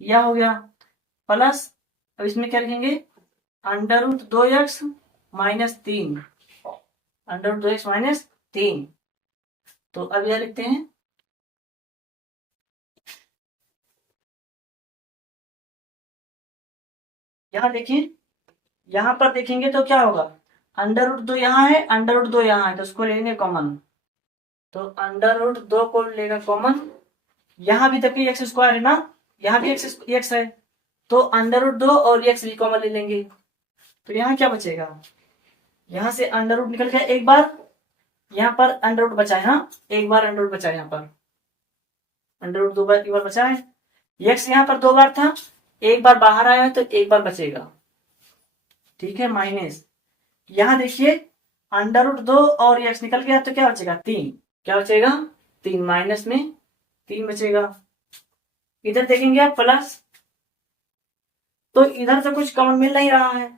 यह हो गया, प्लस अब इसमें क्या लिखेंगे, √2x माइनस 3, √2x माइनस 3। तो अब यह लिखते हैं, यहां देखिए, यहां पर देखेंगे तो क्या होगा, √2 यहाँ है, √2 यहाँ है, तो उसको लेंगे कॉमन। तो √2 को लेगा कॉमन, यहाँ भी तभी एक्स स्क्वायर है ना, यहाँ भी एक्स है, तो √2 और एक्स भी कॉमन ले लेंगे। तो यहाँ क्या बचेगा, यहाँ से √ निकल गया एक बार, यहाँ पर √ बचा है ना, एक बार √ बचा है, यहाँ पर √ 2 बार एक बार बचा है, एक्स यहाँ पर 2 बार था, एक बार बाहर आया है तो एक बार बचेगा। ठीक है, माइनस यहाँ देखिए √2 और एक्स निकल गया तो क्या बचेगा, 3, क्या बचेगा 3, माइनस में 3 बचेगा। इधर देखेंगे आप प्लस, तो इधर से कुछ कॉमन मिल नहीं रहा है,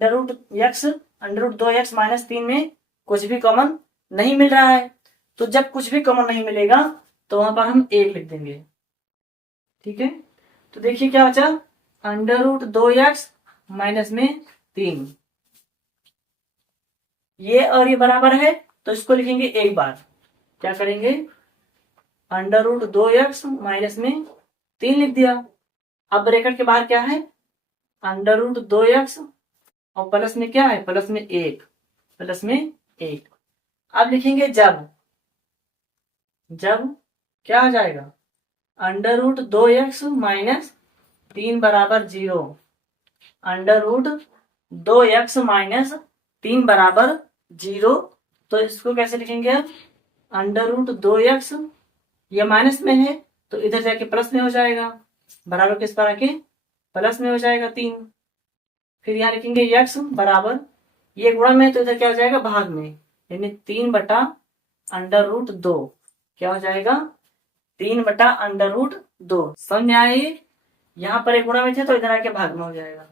√2x माइनस 3 में कुछ भी कॉमन नहीं मिल रहा है, तो जब कुछ भी कॉमन नहीं मिलेगा तो वहां पर हम 1 लिख देंगे। ठीक है, तो देखिए क्या बचा, √2x माइनस में 3, ये और ये बराबर है तो इसको लिखेंगे एक बार, क्या करेंगे, √2x माइनस में 3 लिख दिया। अब ब्रैकेट के बाहर क्या है, √2x और प्लस में क्या है, प्लस में 1, प्लस में 1। अब लिखेंगे जब क्या आ जाएगा, √2x माइनस 3 बराबर 0, √2x माइनस 3 बराबर 0। तो इसको कैसे लिखेंगे अब, √2x ये माइनस में है तो इधर जाके प्लस में हो जाएगा, बराबर किस पर आके प्लस में हो जाएगा 3। फिर यहाँ लिखेंगे x बराबर, ये गुणा में तो इधर क्या हो जाएगा, भाग में, यानी 3/√2, क्या हो जाएगा 3/√2। समझ में आए, यहाँ पर एक गुणा में थे तो इधर आके भाग में हो जाएगा।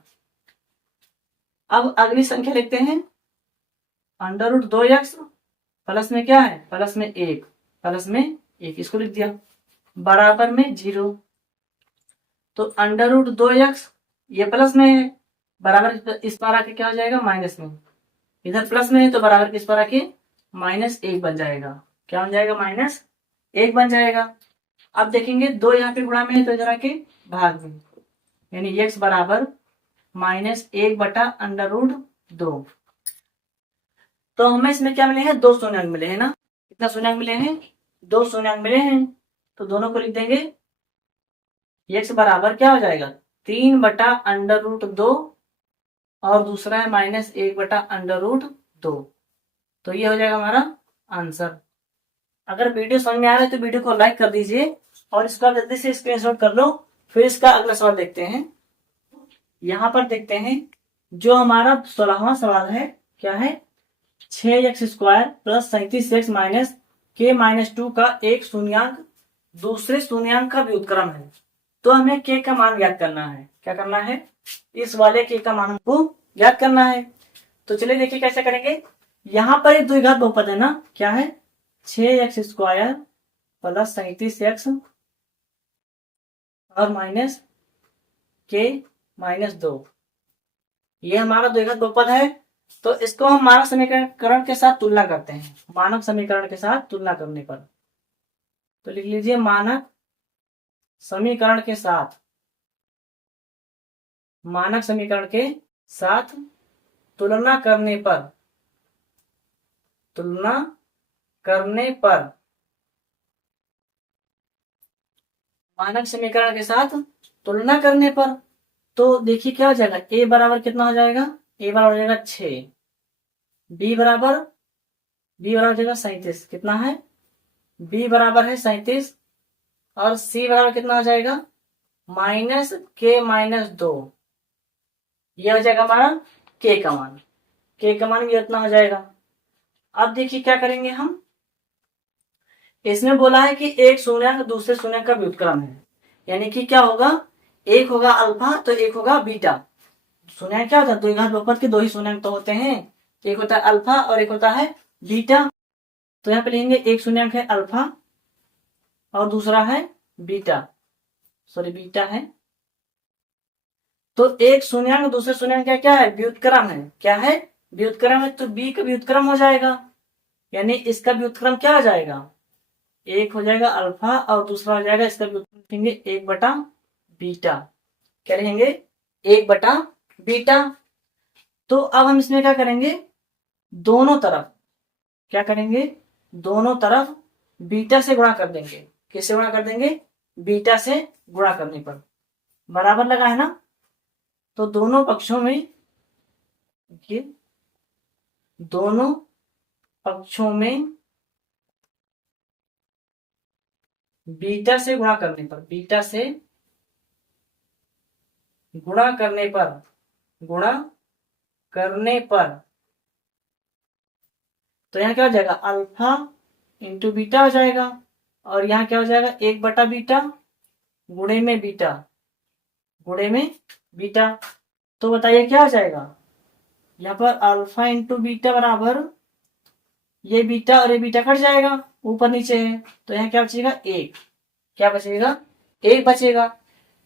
अब अगली संख्या लिखते हैं, √2x प्लस में क्या है, प्लस में 1, प्लस में 1, इसको लिख दिया, बराबर में 0। तो √2x ये प्लस में है, बराबर इस पर आके क्या हो जाएगा, माइनस में, इधर प्लस में है तो बराबर किस पर आके -1 बन जाएगा, क्या बन जाएगा, -1 बन जाएगा। अब देखेंगे 2 यहाँ पे गुणा में है तो इधर आके भाग में, यानी x बराबर -1/√2। तो हमें इसमें क्या मिले हैं, 2 शून्याङ्क मिले हैं ना, कितना शून्याङ्क मिले हैं, 2 शून्याङ्क मिले हैं, तो दोनों को लिख देंगे, x बराबर क्या हो जाएगा 3/√2 और दूसरा है -1/√2। तो ये हो जाएगा हमारा आंसर। अगर वीडियो समझ में आ रहा है तो वीडियो को लाइक कर दीजिए और इसको जल्दी से स्क्रीनशॉट कर लो। फिर इसका अगला सवाल देखते हैं। यहाँ पर देखते हैं जो हमारा 16वां सवाल है, क्या है, 6x² plus 37x minus k-2 का एक शून्याङ्क दूसरे शून्याङ्क का व्युत्क्रम है, तो हमें k का मान ज्ञात करना है। क्या करना है, इस वाले k का मान हमको ज्ञात करना है। तो चलिए देखिए कैसे करेंगे। यहाँ पर एक द्विघात बहुपद है ना, क्या है, 6x² प्लस 37x और माइनस k-2, ये हमारा द्विघात बहुपद है। तो इसको हम मानक समीकरण के साथ तुलना करते हैं, मानक समीकरण के साथ तुलना करने पर, तो लिख लीजिए मानक समीकरण के साथ, मानक समीकरण के साथ तुलना करने पर, तुलना करने पर, मानक समीकरण के साथ तुलना करने पर, तो देखिए क्या हो जाएगा, a बराबर कितना हो जाएगा, a बराबर हो जाएगा 6, b बराबर हो जाएगा 37, कितना है, b बराबर है 37, और c बराबर कितना हो जाएगा, -k-2, ये हो जाएगा हमारा k का मान, k का मान ये इतना हो जाएगा। अब देखिए क्या करेंगे हम, इसमें बोला है कि एक शून्यंक दूसरे शून्यंक का व्युत्क्रम है, यानी कि क्या होगा, एक होगा अल्फा तो एक होगा बीटा। शून्यंक क्या होता है, द्विघात बहुपद के दो ही शून्यंक तो होते हैं, एक होता है अल्फा और एक होता है बीटा। तो यहाँ पे लिखेंगे एक शून्यंक है अल्फा और दूसरा है बीटा, सॉरी बीटा है। तो एक शून्यंक दूसरे शून्यंक क्या क्या है, व्युत्क्रम है। क्या है, व्युत्क्रम है, तो बी का व्युत्क्रम हो जाएगा, यानी इसका व्युत्क्रम क्या हो जाएगा, एक हो जाएगा अल्फा और दूसरा हो जाएगा, इसका व्युत्क्रम लिखेंगे एक बटा बीटा। क्या लिखेंगे, एक बटा बीटा। तो अब हम इसमें क्या करेंगे, दोनों तरफ क्या करेंगे, दोनों तरफ बीटा से गुणा कर देंगे। किससे गुणा कर देंगे, बीटा से गुणा करने पर बराबर लगा है ना। तो दोनों पक्षों में, देखिए दोनों पक्षों में बीटा से गुणा करने पर, बीटा से गुणा करने पर, गुणा करने पर, तो यहाँ क्या हो जाएगा, अल्फा इंटू बीटा हो जाएगा, और यहाँ क्या हो जाएगा, एक बटा बीटा गुणे में बीटा, गुणे में बीटा। तो बताइए क्या हो जाएगा, यहाँ पर अल्फा इंटू बीटा बराबर ये बीटा और ये बीटा कट जाएगा, ऊपर नीचे है, तो यहाँ क्या बचेगा, एक। क्या बचेगा, एक बचेगा।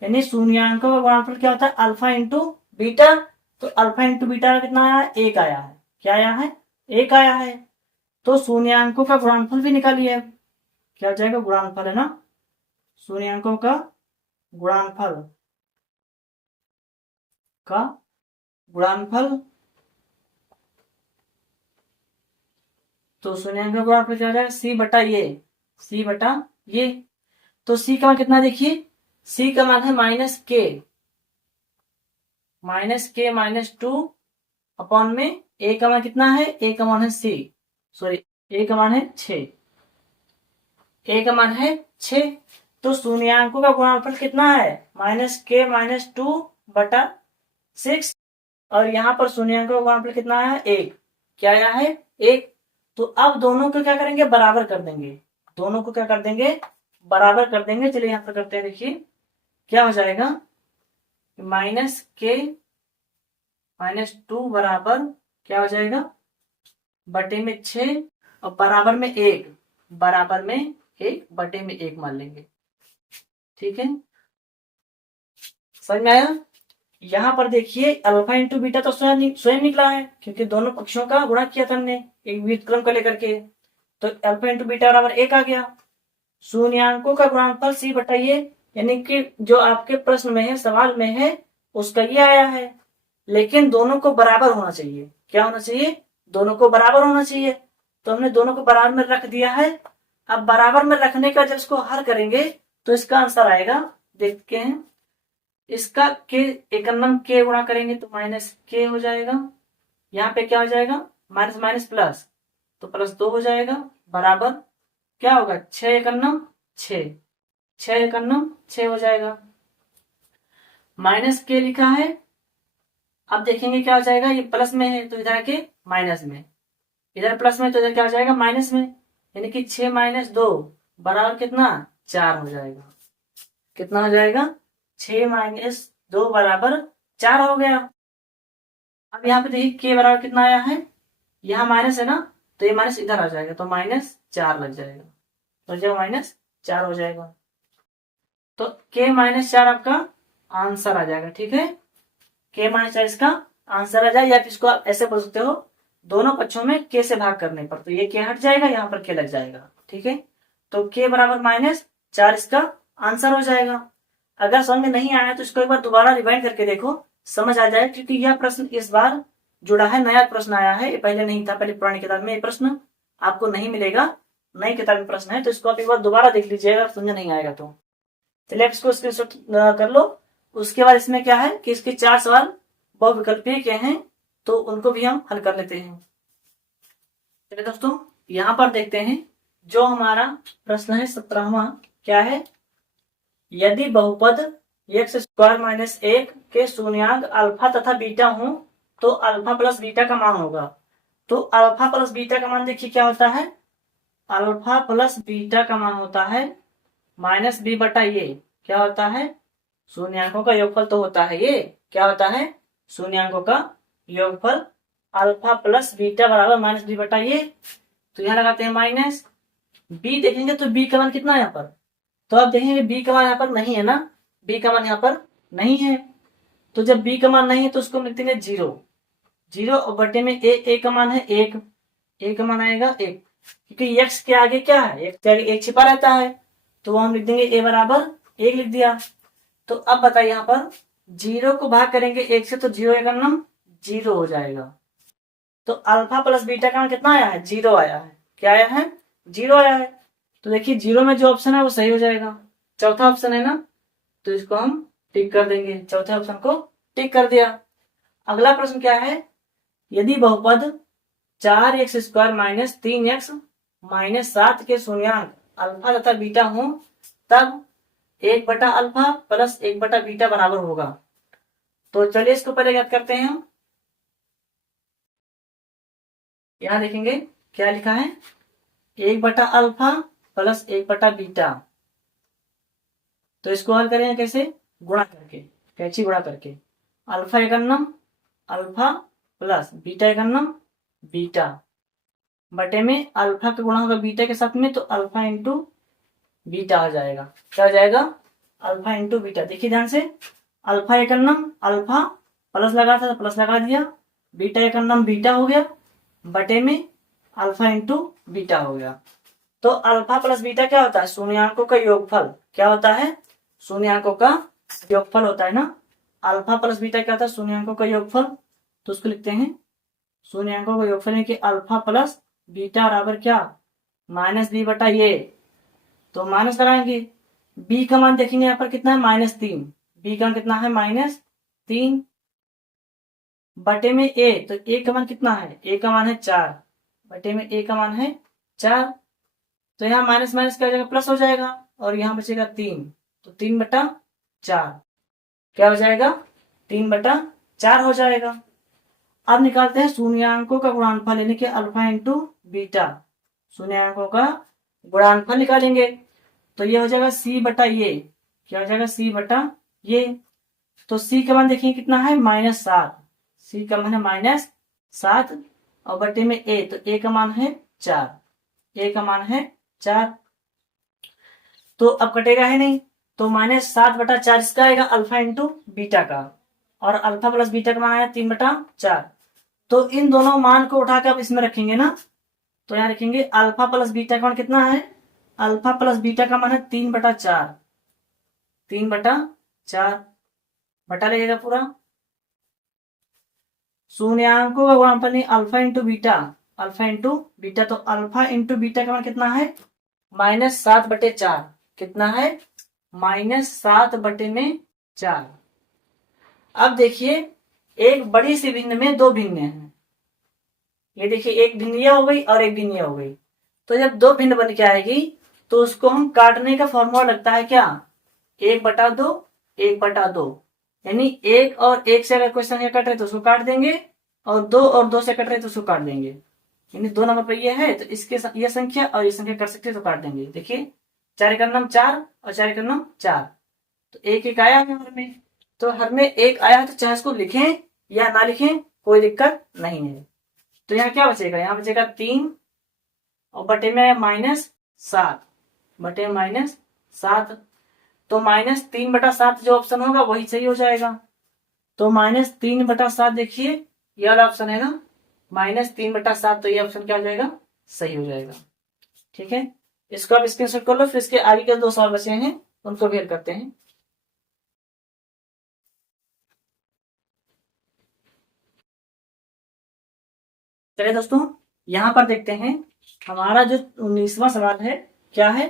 यानी शून्यांकों का गुणनफल क्या होता है, अल्फा इंटू बीटा। तो अल्फा इंटू बीटा कितना आया है, एक आया है। क्या आया है, एक आया है। तो शून्यांकों का गुणनफल भी निकालिए। क्या हो जाएगा, गुणनफल है ना, शून्यांकों का गुणनफल का गुणनफल। तो शून्यांक का गुणनफल क्या हो जाएगा, सी बटा ये, सी बटा ये। तो सी का मान कितना, देखिए सी का मान है माइनस के माइनस टू अपॉन में ए का मान कितना है, ए का मान है सी, सॉरी ए का मान है 6, ए का मान है 6। तो शून्यांकों का गुणनफल कितना है, माइनस के माइनस टू बटा 6, और यहाँ पर शून्यांकों का गुणनफल कितना आया है, 1। क्या आया है, 1। तो अब दोनों को क्या करेंगे, बराबर कर देंगे। दोनों को क्या कर देंगे, बराबर कर देंगे। चलिए यहाँ पर करते हैं, देखिए क्या हो जाएगा, माइनस के माइनस टू बराबर क्या हो जाएगा, बटे में 6 और बराबर में 1, बराबर में 1 बटे में 1 मान लेंगे। ठीक है, समझ में आया। यहाँ पर देखिए अल्फा इंटू बीटा तो स्वयं निकला है, क्योंकि दोनों पक्षों का गुणा किया था हमने एक व्युत्क्रम को लेकर के। तो अल्फा इंटू बीटा बराबर 1 आ गया। शून्यांकों का गुणनफल सी बटा ये, यानी कि जो आपके प्रश्न में है, सवाल में है, उसका ये आया है। लेकिन दोनों को बराबर होना चाहिए। क्या होना चाहिए, दोनों को बराबर होना चाहिए। तो हमने दोनों को बराबर में रख दिया है। अब बराबर में रखने का जब इसको हल करेंगे तो इसका आंसर आएगा, देखते हैं। इसका के एकन्नम के गुणा करेंगे तो माइनस के हो जाएगा। यहाँ पे क्या हो जाएगा, माइनस माइनस प्लस, तो प्लस 2 हो जाएगा, बराबर क्या होगा, 6 एकन्नम 6, 6 एकन्नम 6 हो जाएगा। माइनस के लिखा है, अब देखेंगे क्या हो जाएगा, ये प्लस में है तो इधर आके माइनस में, इधर प्लस में तो इधर क्या हो जाएगा, माइनस में। यानी कि 6 माइनस 2 बराबर कितना, 4 हो जाएगा। कितना हो जाएगा, 6 माइनस 2 बराबर 4 हो गया। अब यहाँ पे देखिए के बराबर कितना आया है, यहाँ माइनस है ना, तो ये माइनस इधर आ जाएगा, तो -4 लग जाएगा, तो जब -4 हो जाएगा। तो के -4 आपका आंसर आ जाएगा। ठीक है, के -4 इसका आंसर आ जाए, या फिर इसको आप ऐसे बोल सकते हो, दोनों पक्षों में के से भाग करने पर, तो ये के हट जाएगा, यहाँ पर के लग जाएगा। ठीक है, तो के बराबर -4 इसका आंसर हो जाएगा। अगर समझ में नहीं आया तो इसको एक बार दोबारा रिवाइंड करके देखो, समझ आ जाएगा। क्योंकि यह प्रश्न इस बार जुड़ा है, नया प्रश्न आया है, ये पहले नहीं था, पहले पुरानी किताब में ये प्रश्न आपको नहीं मिलेगा, नई किताब में प्रश्न है। तो इसको आप एक बार दोबारा देख लीजिएगा, समझ नहीं आएगा तो। चलिए आप इसको स्क्रीनशॉट कर लो। उसके बाद इसमें क्या है कि इसके 4 सवाल बहुविकल्पीय के हैं, तो उनको भी हम हल कर लेते हैं। चलिए दोस्तों, यहाँ पर देखते हैं जो हमारा प्रश्न है 17वां, क्या है, यदि बहुपद x² - 1 के शून्यांक अल्फा तथा बीटा हो तो अल्फा प्लस बीटा का मान होगा। तो अल्फा प्लस बीटा का मान देखिए क्या होता है, अल्फा प्लस बीटा का मान होता है माइनस बी बटा ये क्या होता है, शून्यांकों का योगफल तो होता है, ये क्या होता है, शून्यांकों का योगफल। अल्फा प्लस बीटा बराबर माइनस बी बटा ये, तो यहाँ लगाते हैं माइनस बी। देखेंगे तो बी का मान कितना है यहाँ पर, तो आप देखेंगे बी का मान यहाँ पर नहीं है ना, बी का मान यहाँ पर नहीं है। तो जब बी का मान नहीं है तो उसको हम लिख देंगे जीरो, जीरो और बटे में ए का मान है एक, ए का मान आएगा एक, क्योंकि एक्स के आगे क्या है, एक के आगे एक छिपा रहता है, तो वो हम लिख देंगे ए बराबर एक लिख दिया। तो अब बताइए यहाँ पर जीरो को भाग करेंगे एक से तो जीरो का नाम जीरो हो जाएगा। तो अल्फा प्लस बीटा का मान कितना आया है, जीरो आया है, क्या आया है, जीरो आया है। तो देखिए जीरो में जो ऑप्शन है वो सही हो जाएगा, चौथा ऑप्शन है ना, तो इसको हम टिक कर देंगे, चौथे ऑप्शन को टिक कर दिया। अगला प्रश्न क्या है, यदि बहुपद 4x² माइनस 3x माइनस 7 के शून्यांक अल्फा तथा बीटा हो तब 1 बटा अल्फा प्लस 1 बटा बीटा बराबर होगा। तो चलिए इसको पहले याद करते हैं हम। यहां देखेंगे क्या लिखा है, 1 बटा अल्फा प्लस 1 बटा बीटा। तो इसको हल करेंगे कैसे, गुणा करके, कैची गुणा करके, अल्फा एकन्नम अल्फा प्लस बीटा एकन्नम बीटा बटे में अल्फा का गुणा होगा बीटा के साथ में, तो अल्फा इंटू बीटा आ जाएगा, क्या आ जाएगा, अल्फा इंटू बीटा। देखिए ध्यान से, अल्फा एकन्नम अल्फा प्लस लगा था तो प्लस लगा दिया, बीटा एकन्नम बीटा हो गया बटे में अल्फा इंटू बीटा हो गया। तो अल्फा प्लस बीटा क्या होता है, शून्यांकों का योगफल, क्या होता है, शून्यांकों का योगफल होता है ना। अल्फा प्लस बीटा क्या होता है, शून्यांकों का योगफल। तो उसको लिखते हैं शून्यांकों का योगफल है कि अल्फा प्लस बीटा बराबर क्या, माइनस बी बटा ये, तो माइनस लगाएंगे, बी का मान देखेंगे यहाँ पर कितना है, -3, बी का मान कितना है, -3 बटे में ए, तो ए का मान कितना है, ए का मान है 4 बटे में ए का मान है 4, तो यहाँ माइनस माइनस क्या हो जाएगा, प्लस हो जाएगा, और यहाँ बचेगा 3, तो 3 बटा 4 क्या हो जाएगा, 3 बटा 4 हो जाएगा। अब निकालते हैं शून्यांकों का गुणनफल, यानी कि अल्फा इंटू बीटा, शून्यांकों का गुणनफल निकालेंगे, तो ये हो जाएगा सी बटा ये, क्या हो जाएगा, सी बटा ये। तो सी का मान देखिए कितना है, -7, सी का मान है -7 और बटे में ए, तो ए का मान है 4, ए का मान है 4, तो अब कटेगा है नहीं, तो -7 बटा 4 इसका आएगा अल्फा इंटू बीटा का, और अल्फा प्लस बीटा का मान आया 3 बटा 4। तो इन दोनों मान को उठाकर आप इसमें रखेंगे ना, तो यहाँ रखेंगे अल्फा प्लस बीटा का मान कितना है, अल्फा प्लस बीटा का मान है 3 बटा 4, 3 बटा 4 बटा लगेगा पूरा। शून्यांकों का गुणनफल नहीं, alpha into beta, alpha into beta, तो अल्फा इंटू बीटा का मान कितना है, -7 बटे 4, कितना है, -7 बटे में 4। अब देखिए एक बड़ी सी भिन्न में दो भिन्न हैं, ये देखिए एक भिन्न ये हो गई और एक भिन्न ये हो गई, तो जब दो भिन्न बन के आएगी तो उसको हम काटने का फॉर्मूला लगता है क्या, 1/2 1/2, यानी 1 और 1 से अगर कोई संख्या कट रहे तो उसको काट देंगे, और 2 और 2 से कट रहे तो उसको काट देंगे, यानी 2 नंबर पर ये है तो इसके ये संख्या और ये संख्या कट सकते तो काट देंगे। देखिए 4 का नाम 4 और 4 का नाम 4, तो एक एक आया है हर में, तो हर में एक आया है, तो चाहे इसको लिखें या ना लिखें कोई दिक्कत नहीं है। तो यहाँ क्या बचेगा, यहाँ बचेगा 3 और बटे में -7 बटे -7, तो -3 बटा 7 जो ऑप्शन होगा वही सही हो जाएगा। तो -3 बटा 7 देखिए ये वाला ऑप्शन है ना, -3 बटा 7, तो ये ऑप्शन क्या हो जाएगा, सही हो जाएगा। ठीक है, इसको आप स्क्रीनशॉट कर लो, फिर इसके आगे के 2 सवाल बचे हैं उनको भी हल करते हैं। चलिए दोस्तों यहां पर देखते हैं हमारा जो 19वां सवाल है, क्या है,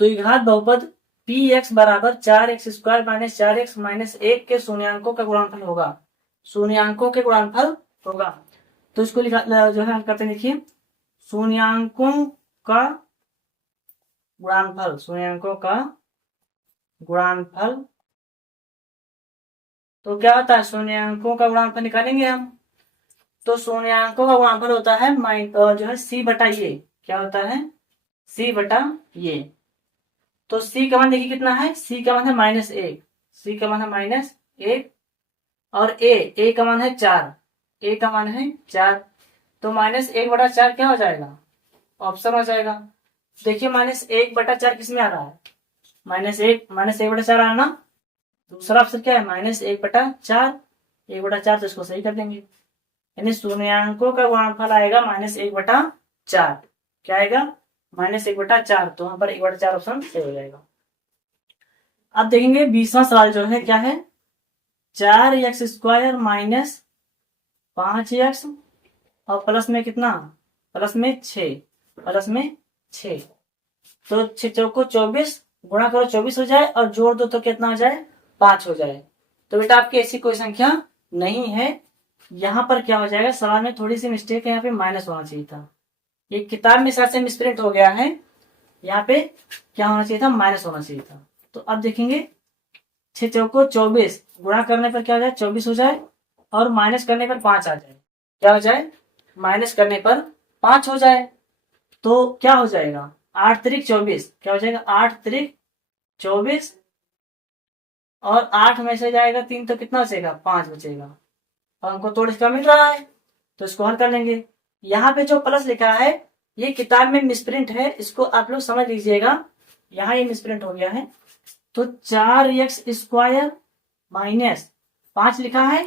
द्विघात बहुपद px बराबर 4x² माइनस 4x माइनस 1 के शून्यांकों का गुणनफल होगा, शून्यांकों के गुणनफल होगा। तो इसको लिखा जो है करते हैं, देखिए शून्यांकों का गुणनफल, शून्यांकों का गुणनफल, तो क्या होता है, शून्यांकों का गुणनफल निकालेंगे हम, तो शून्यांकों का गुणनफल होता है जो है सी बटा ये, क्या होता है, सी बटा ये। तो सी का मान देखिए कितना है, सी का मान है -1, सी का मान है -1 और ए का मान है 4, ए का मान है 4। तो -1/4 क्या हो जाएगा, ऑप्शन हो जाएगा। देखिए -1/4 किस में आ रहा है, -1/4 आ रहा है ना। दूसरा ऑप्शन क्या है, -1/4, 1/4 तो इसको सही कर देंगे। यानी शून्यांकों का गुणनफल आएगा -1/4। क्या आएगा, -1/4। तो वहां पर 1/4 ऑप्शन सही हो जाएगा। अब देखेंगे 20वां सवाल जो है क्या है, 4x² माइनस 5x और प्लस में कितना, प्लस में 6, प्लस में 6। तो 6 चौको 24, गुणा करो 24 हो जाए और जोड़ दो तो कितना हो जाए, 5 हो जाए। तो बेटा आपकी ऐसी कोई संख्या नहीं है। यहाँ पर क्या हो जाएगा, सवाल में थोड़ी सी मिस्टेक है, यहाँ पे माइनस होना चाहिए था। ये किताब में शायद से मिसप्रिंट हो गया है, यहाँ पे क्या होना चाहिए था, माइनस होना चाहिए था। तो अब देखेंगे 6 चौको 24, गुणा करने पर क्या हो जाए, 24 हो जाए और माइनस करने पर 5 आ जाए। क्या हो जाए, माइनस करने पर 5 हो जाए। तो क्या हो जाएगा, 8 त्रिक 24, क्या हो जाएगा, 8 त्रिक 24 और 8 में से जाएगा 3 तो कितना बचेगा, 5 बचेगा। और हमको तोड़ इसका मिल रहा है तो इसको हल कर लेंगे। यहाँ पे जो प्लस लिखा है ये किताब में मिसप्रिंट है, इसको आप लोग समझ लीजिएगा। यहाँ ये मिसप्रिंट हो गया है। तो 4x² माइनस 5 लिखा है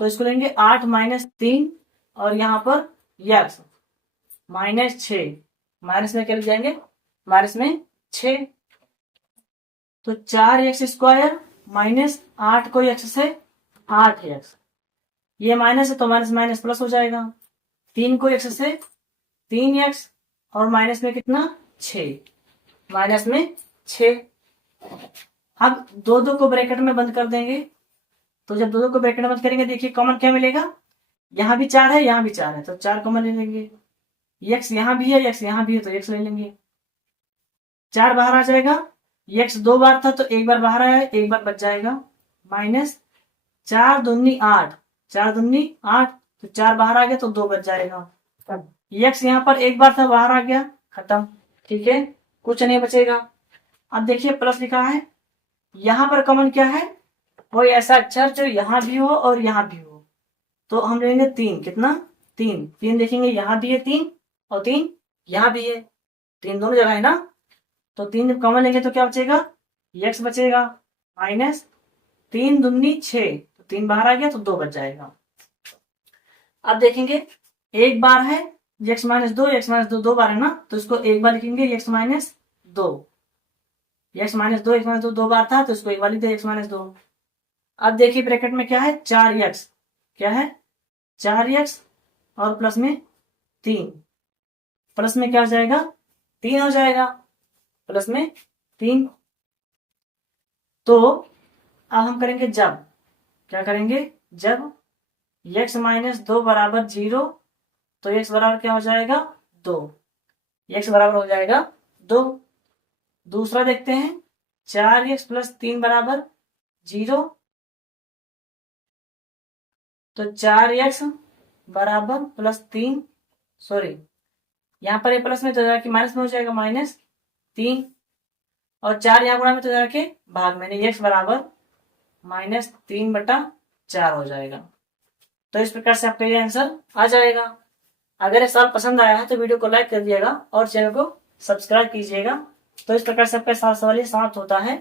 तो इसको लेंगे 8 - 3 और यहाँ पर x -6, माइनस में क्या लिख जाएंगे, माइनस में 6। तो 4x² माइनस 8 को x से 8x, ये माइनस है तो माइनस माइनस प्लस हो जाएगा। 3 को x से 3x और माइनस में कितना 6, माइनस में 6। अब 2 को ब्रैकेट में बंद कर देंगे। तो जब 2 को ब्रैकेट में बंद करेंगे देखिए कॉमन क्या मिलेगा, यहाँ भी 4 है, यहाँ भी 4 है तो 4 कॉमन ले लेंगे। x यहाँ भी है, x यहाँ भी है तो x ले लेंगे। 4 बाहर आ जाएगा, x 2 बार था तो 1 बार बाहर आया, 1 बार बच जाएगा। माइनस 4 दूनी 8, 4 दूनी 8 तो 4 बाहर आ गया तो 2 बच जाएगा। x यहाँ पर 1 बार था, बाहर आ गया, खत्म। ठीक है, कुछ नहीं बचेगा। अब देखिए प्लस लिखा है, यहाँ पर कॉमन क्या है, कोई ऐसा अक्षर जो यहाँ भी हो और यहाँ भी हो। तो हम लेंगे 3, कितना 3, 3 देखेंगे यहाँ भी है 3 और 3 यहाँ भी है, 3 दोनों जगह है ना। तो 3 जब कॉमन लेंगे तो क्या बचेगा, x बचेगा। माइनस 3 दूनी 6 तो 3 बाहर आ गया तो 2 बच जाएगा। अब देखेंगे 1 बार है, x - 2, x - 2 2 बार है ना तो इसको 1 बार लिखेंगे x - 2, x - 2, x - 2 2 बार था तो इसको 1 बार लिख दे x - 2। अब देखिए ब्रैकेट में क्या है, 4x, क्या है 4x और प्लस में 3, प्लस में क्या हो जाएगा 3 हो जाएगा, प्लस में 3। तो अब हम करेंगे जब, क्या करेंगे, जब x - 2 बराबर 0 तो x बराबर क्या हो जाएगा 2, x बराबर हो जाएगा 2। दूसरा देखते हैं, 4x + 3 बराबर 0 तो 4x बराबर +3, सॉरी यहाँ पर ये प्लस में तो जाके माइनस में हो जाएगा -3 और 4 यहाँ गुणा में तो जाके भाग में, x बराबर -3/4 हो जाएगा। तो इस प्रकार से आपका ये आंसर आ जाएगा। अगर ये सवाल पसंद आया है तो वीडियो को लाइक कर दिएगा और चैनल को सब्सक्राइब कीजिएगा। तो इस प्रकार से आपका सवाल समाप्त होता है।